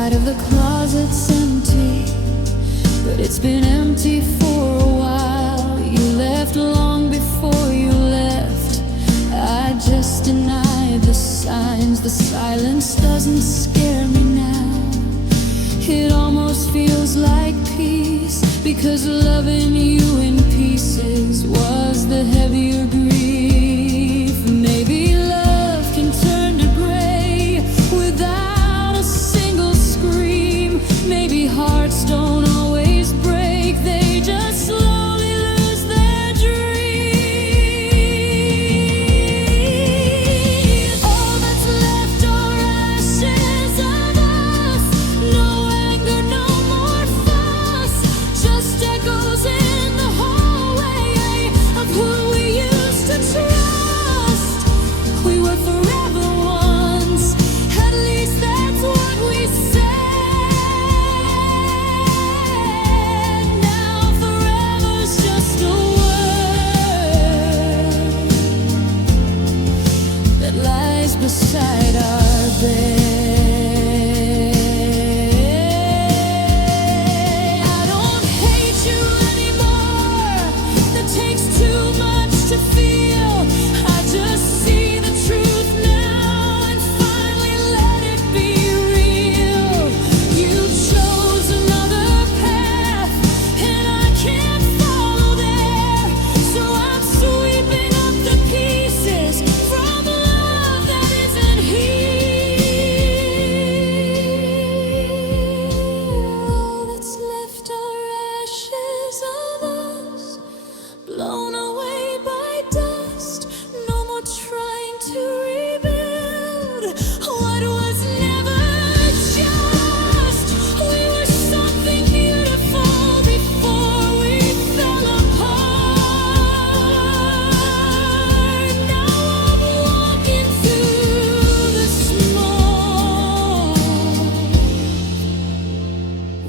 Inside of the closet's empty, but it's been empty for a while. You left long before you left. I just denied the signs. The silence doesn't scare me now. It almost feels like peace, because loving you in pieces was the heavier grief. Maybe love can turn to gray without a single scream. Maybe hearts don't always break, they just slowly lose their dream. All that's left are ashes of us. No anger, no more fuss, just echoes in the hallway of who we used to trust. We were forever ones, at least that's what we said. Now forever's just a word that lies beside our bed. I don't hate you anymore, that takes too much to feel. I just see the truth now and finally let it be real. You chose another path and I can't follow there, so I'm sweeping up the pieces from love that isn't here. All that's left are ashes of us, blown away by dust. No more trying to rebuild what was never just. We were something beautiful before we fell apart. Now I'm walking through the smoke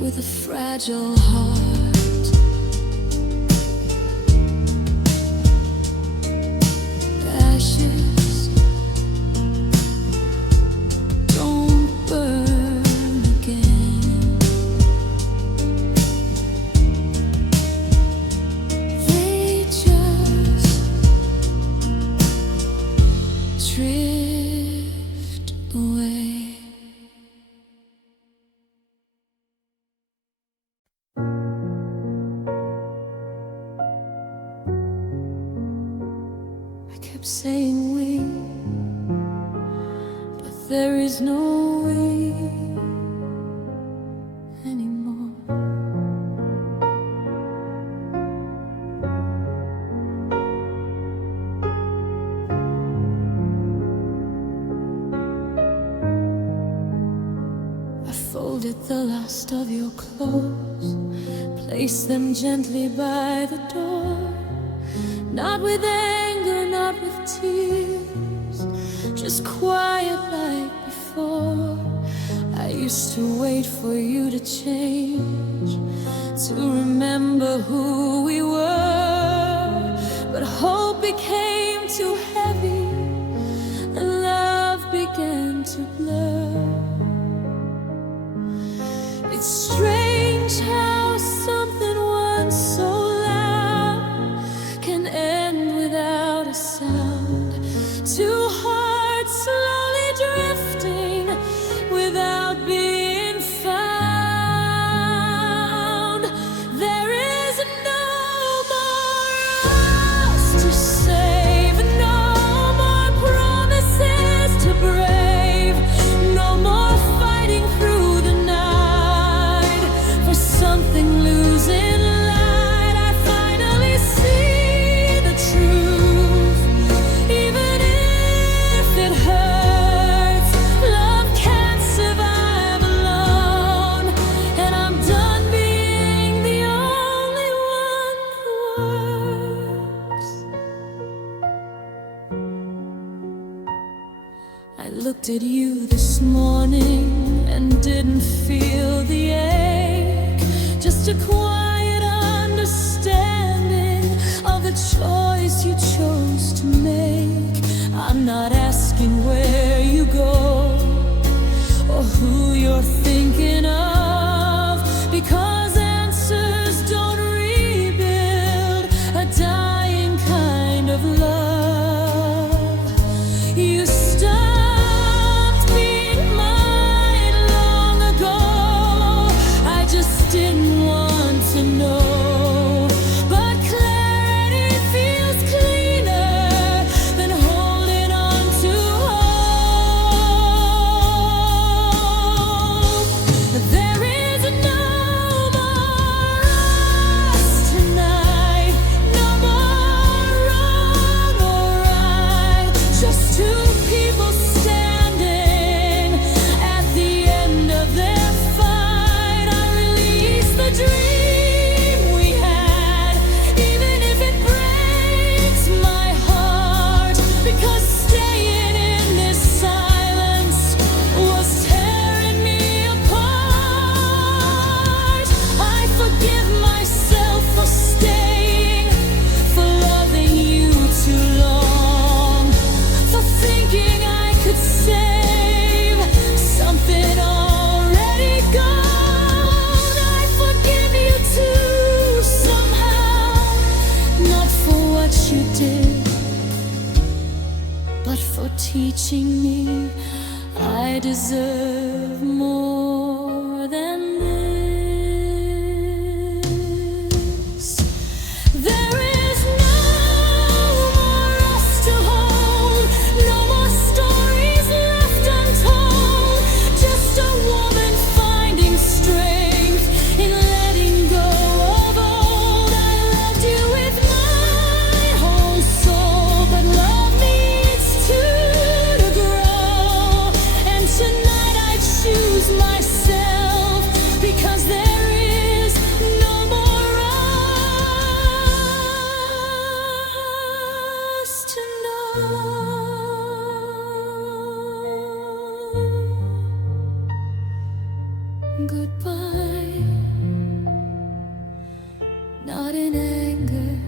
with a fragile heart. Ashes don't burn again. They just drift away. I kept saying we, but there is no we anymore. I folded the last of your clothes, placed them gently by the door. Not with anger, not with tears, just quiet like before. I used to wait for you to change, to remember who we were. But hope became too heavy and love began to blur. It's strange how something once so loud can end without a sound. Two hearts slowly drifting without being found. There is no more us to save, no more promises to brave, no more fighting through the night. goodbye, not in anger,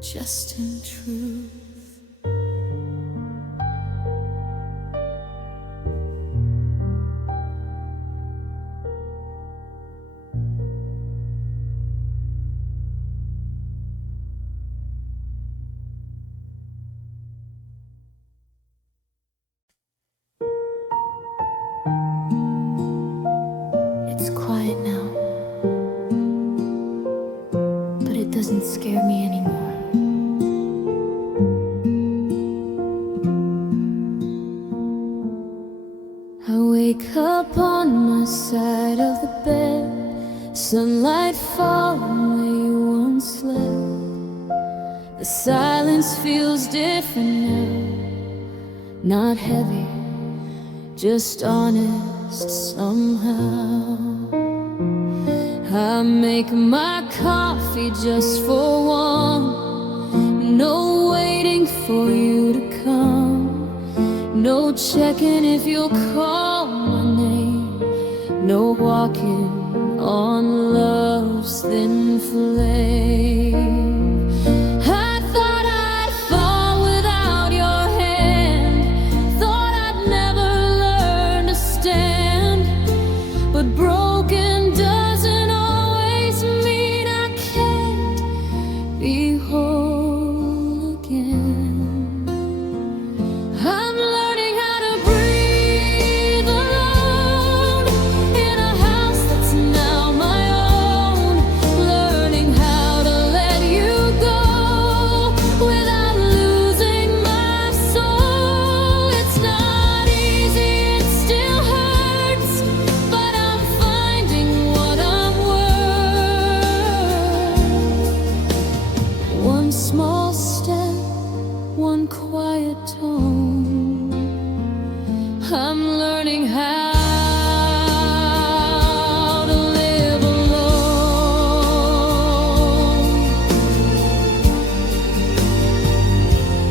just in truth. It's quiet now, but it doesn't scare me anymore. I wake up on my side of the bed, sunlight falling where you once slept. The silence feels different now, not heavy, just honest somehow. I make my coffee just for one, no waiting for you to come, no checking if you'll call my name, no walking on love's thin flame. I thought I'd fall without your hand, thought I'd never learn to stand, but broken doesn't always mean I can't be whole again. I'm learning how to breathe alone in a house that's now my own, learning how to let you go without losing my soul. It's not easy, it still hurts, but I'm finding what I'm worth. One small step, one quiet tone. I'm learning how to live alone.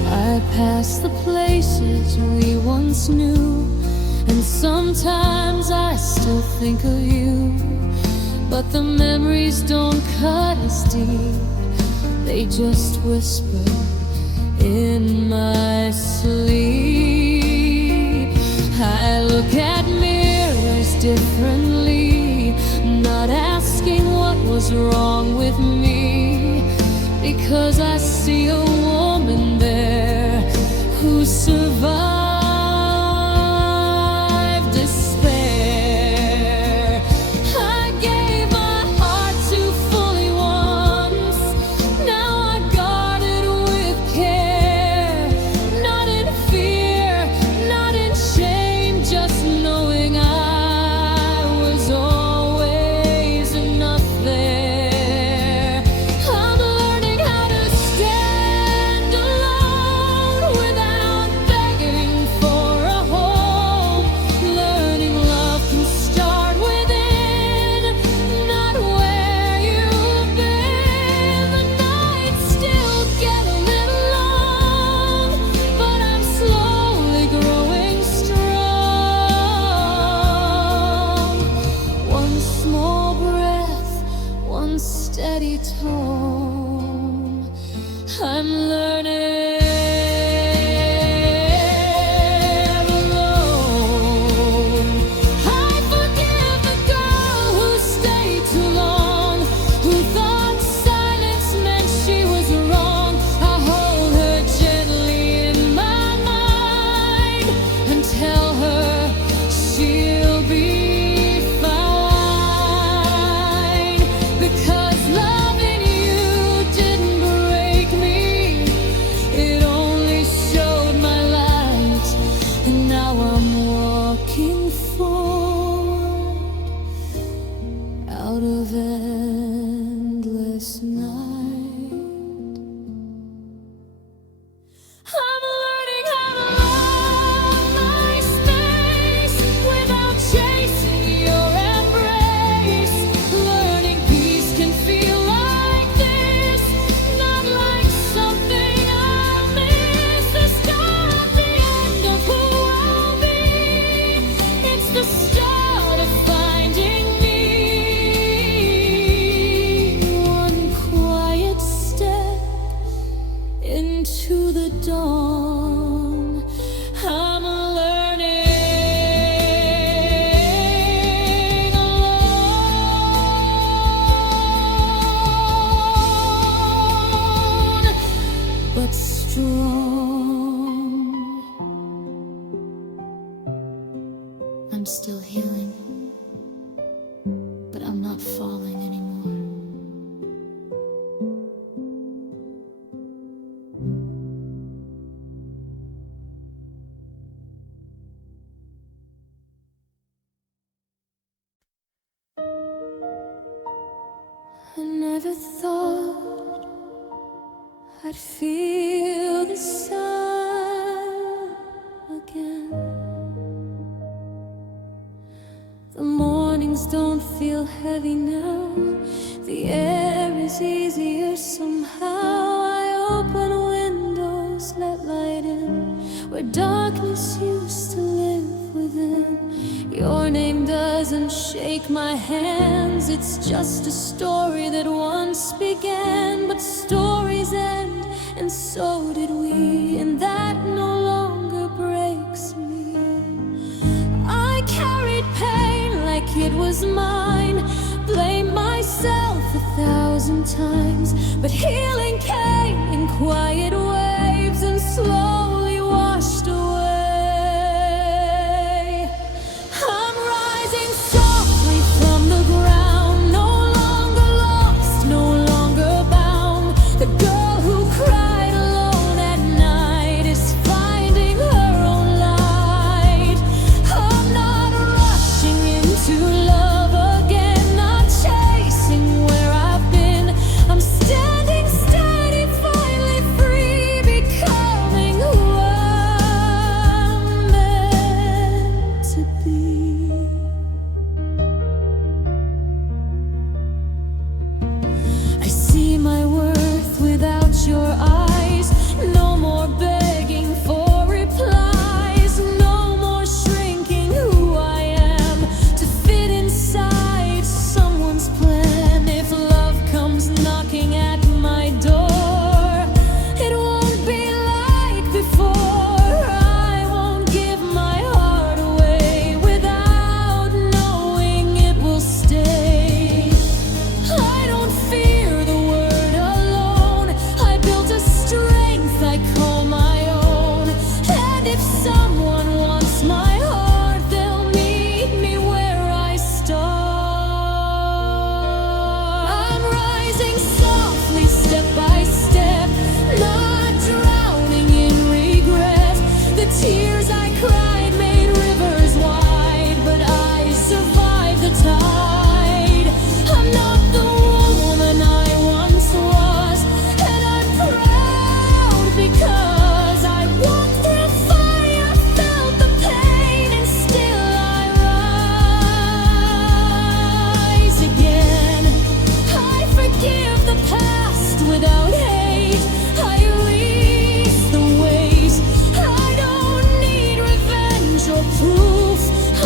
I pass the places we once knew, and sometimes I still think of you, but the memories don't cut as deep, they just whisper in my sleep. I look at mirrors differently, not asking what was wrong with me, because I see a woman there who survived despair. I gave my heart too fully once, now I guard it with care, not in fear, not in shame, just knowing I was always enough there. I'm learning how to stand alone without begging I'm still healing, but I'm not falling anymore. I never thought I'd feel the sun again. The mornings don't feel heavy now. The air is easier somehow. I open windows, let light in, where darkness used to live within. Your name doesn't shake my hands. It's just a story that once began. But stories end, and so did we, and that no longer breaks me. I carried pain like it was mine, blamed myself 1,000 times, but healing came in quiet waves and slowly washed away. I'm rising softly from the ground, no longer lost, no longer bound. The girl who cried alone at night is finding her own light. I'm not rushing into love again, not chasing where I've been. I'm standing steady, finally free, becoming who I'm meant to be. I see my worth without your eyes. No more begging for replies. No more shrinking who I am to fit inside someone's plan. If love comes knocking at my door, it won't be like before. I won't give my heart away without knowing it will stay. I don't fear the word alone. I built a strength I call my own. And if someone wants my heart, they'll meet me where I start. I'm rising softly, step by step, not drowning in regret. The tears I cried made rivers wide, but I survived the tide. I'm not the woman I once was, and I'm proud because I walked through fire, felt the pain, and still I rise again. I forgive the past without hate. I release the weight. I don't need revenge or proof. I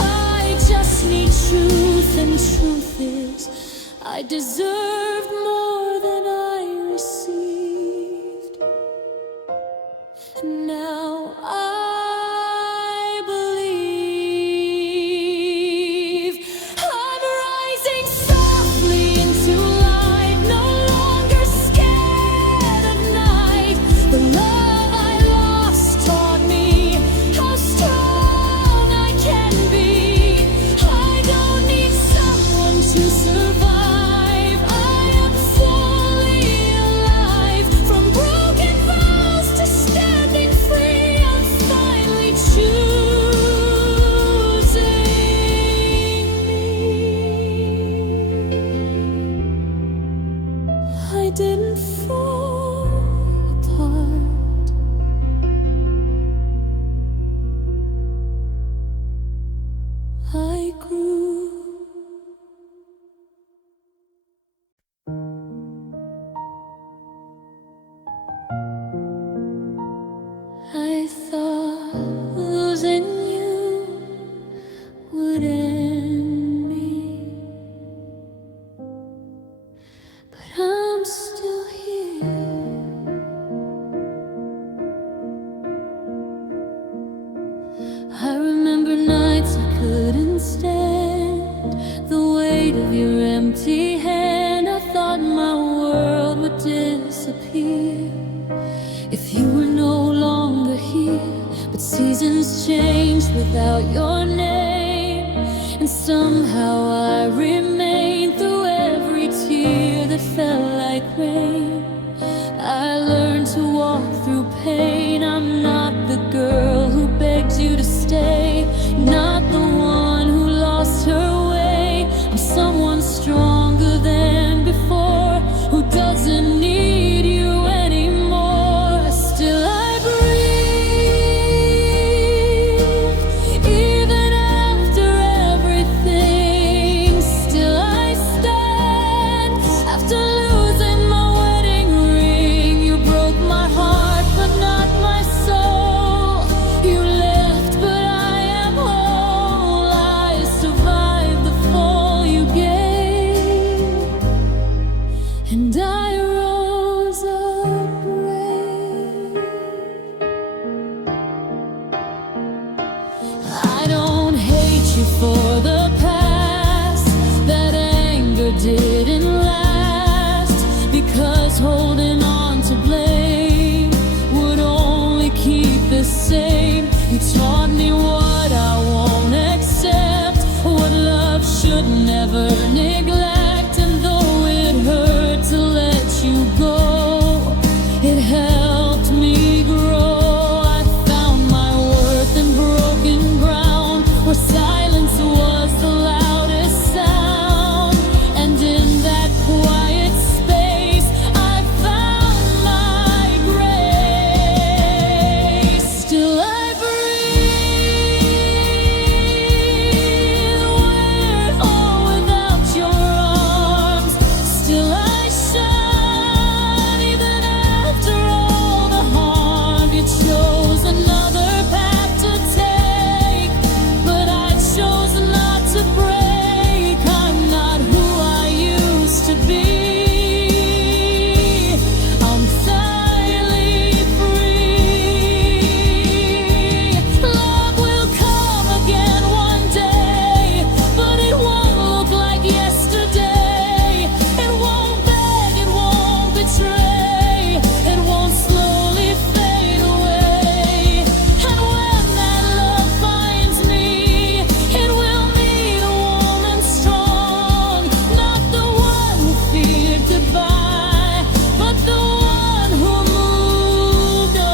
just need truth, and truth is I deserved more than I received. And now I believe. I'm rising softly into light, no longer scared of night. The love I lost taught me how strong I can be. I don't need someone to survive. I am fully alive. From broken vows to standing free, I'm finally choosing me. I didn't fall apart. I grew. I thought losing you would end me, but I'm still here. I remember nights I couldn't stand the weight of your empty hand. I thought my world would disappear if you were no longer here. But seasons change without your name. somehow I remain through every tear that fell like rain. I learned to walk through pain. I'm not the girl who begged you to stay, not the one who lost her way. I'm someone stronger than before, who doesn't need you anymore. Still I breathe, even after everything. Still I stand, after losing my wedding ring. You broke my heart, but not my soul. You left, but I am whole. I survived the fall you gave, and I rose up brave. I don't hate you for the past. That anger didn't last, because holding on to blame would only keep the same. You taught me what I won't accept, what love should never neglect. And though it hurt to let you go, it helped me grow. I found my worth in broken ground, where silence was the loudest sound. And in that quiet space, I found my grace. Still I breathe, with or without your arms. Still I shine, even after all the harm. You chose another path to take, but I chose not to break. I'm not who I used to be. I'm finally free. Love will come again one day, but it won't look like yesterday. It won't beg, it won't betray, it won't slowly fade away. And when that love finds me, it will meet a woman strong, not the one who feared goodbye, but the one who moved on.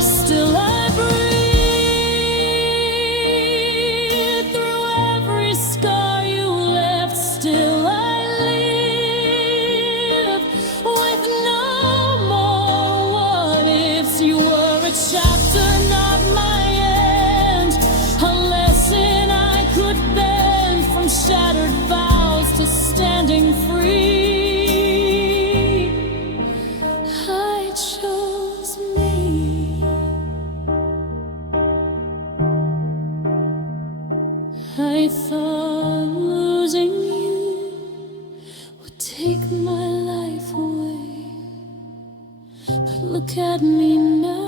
Still I breathe through every scar you left. Still I live, with no more what ifs. You were a chapter, not my end, a lesson I could bend, from shattered vows to standing free. I chose me. I thought losing you would take my life away, but look at me now.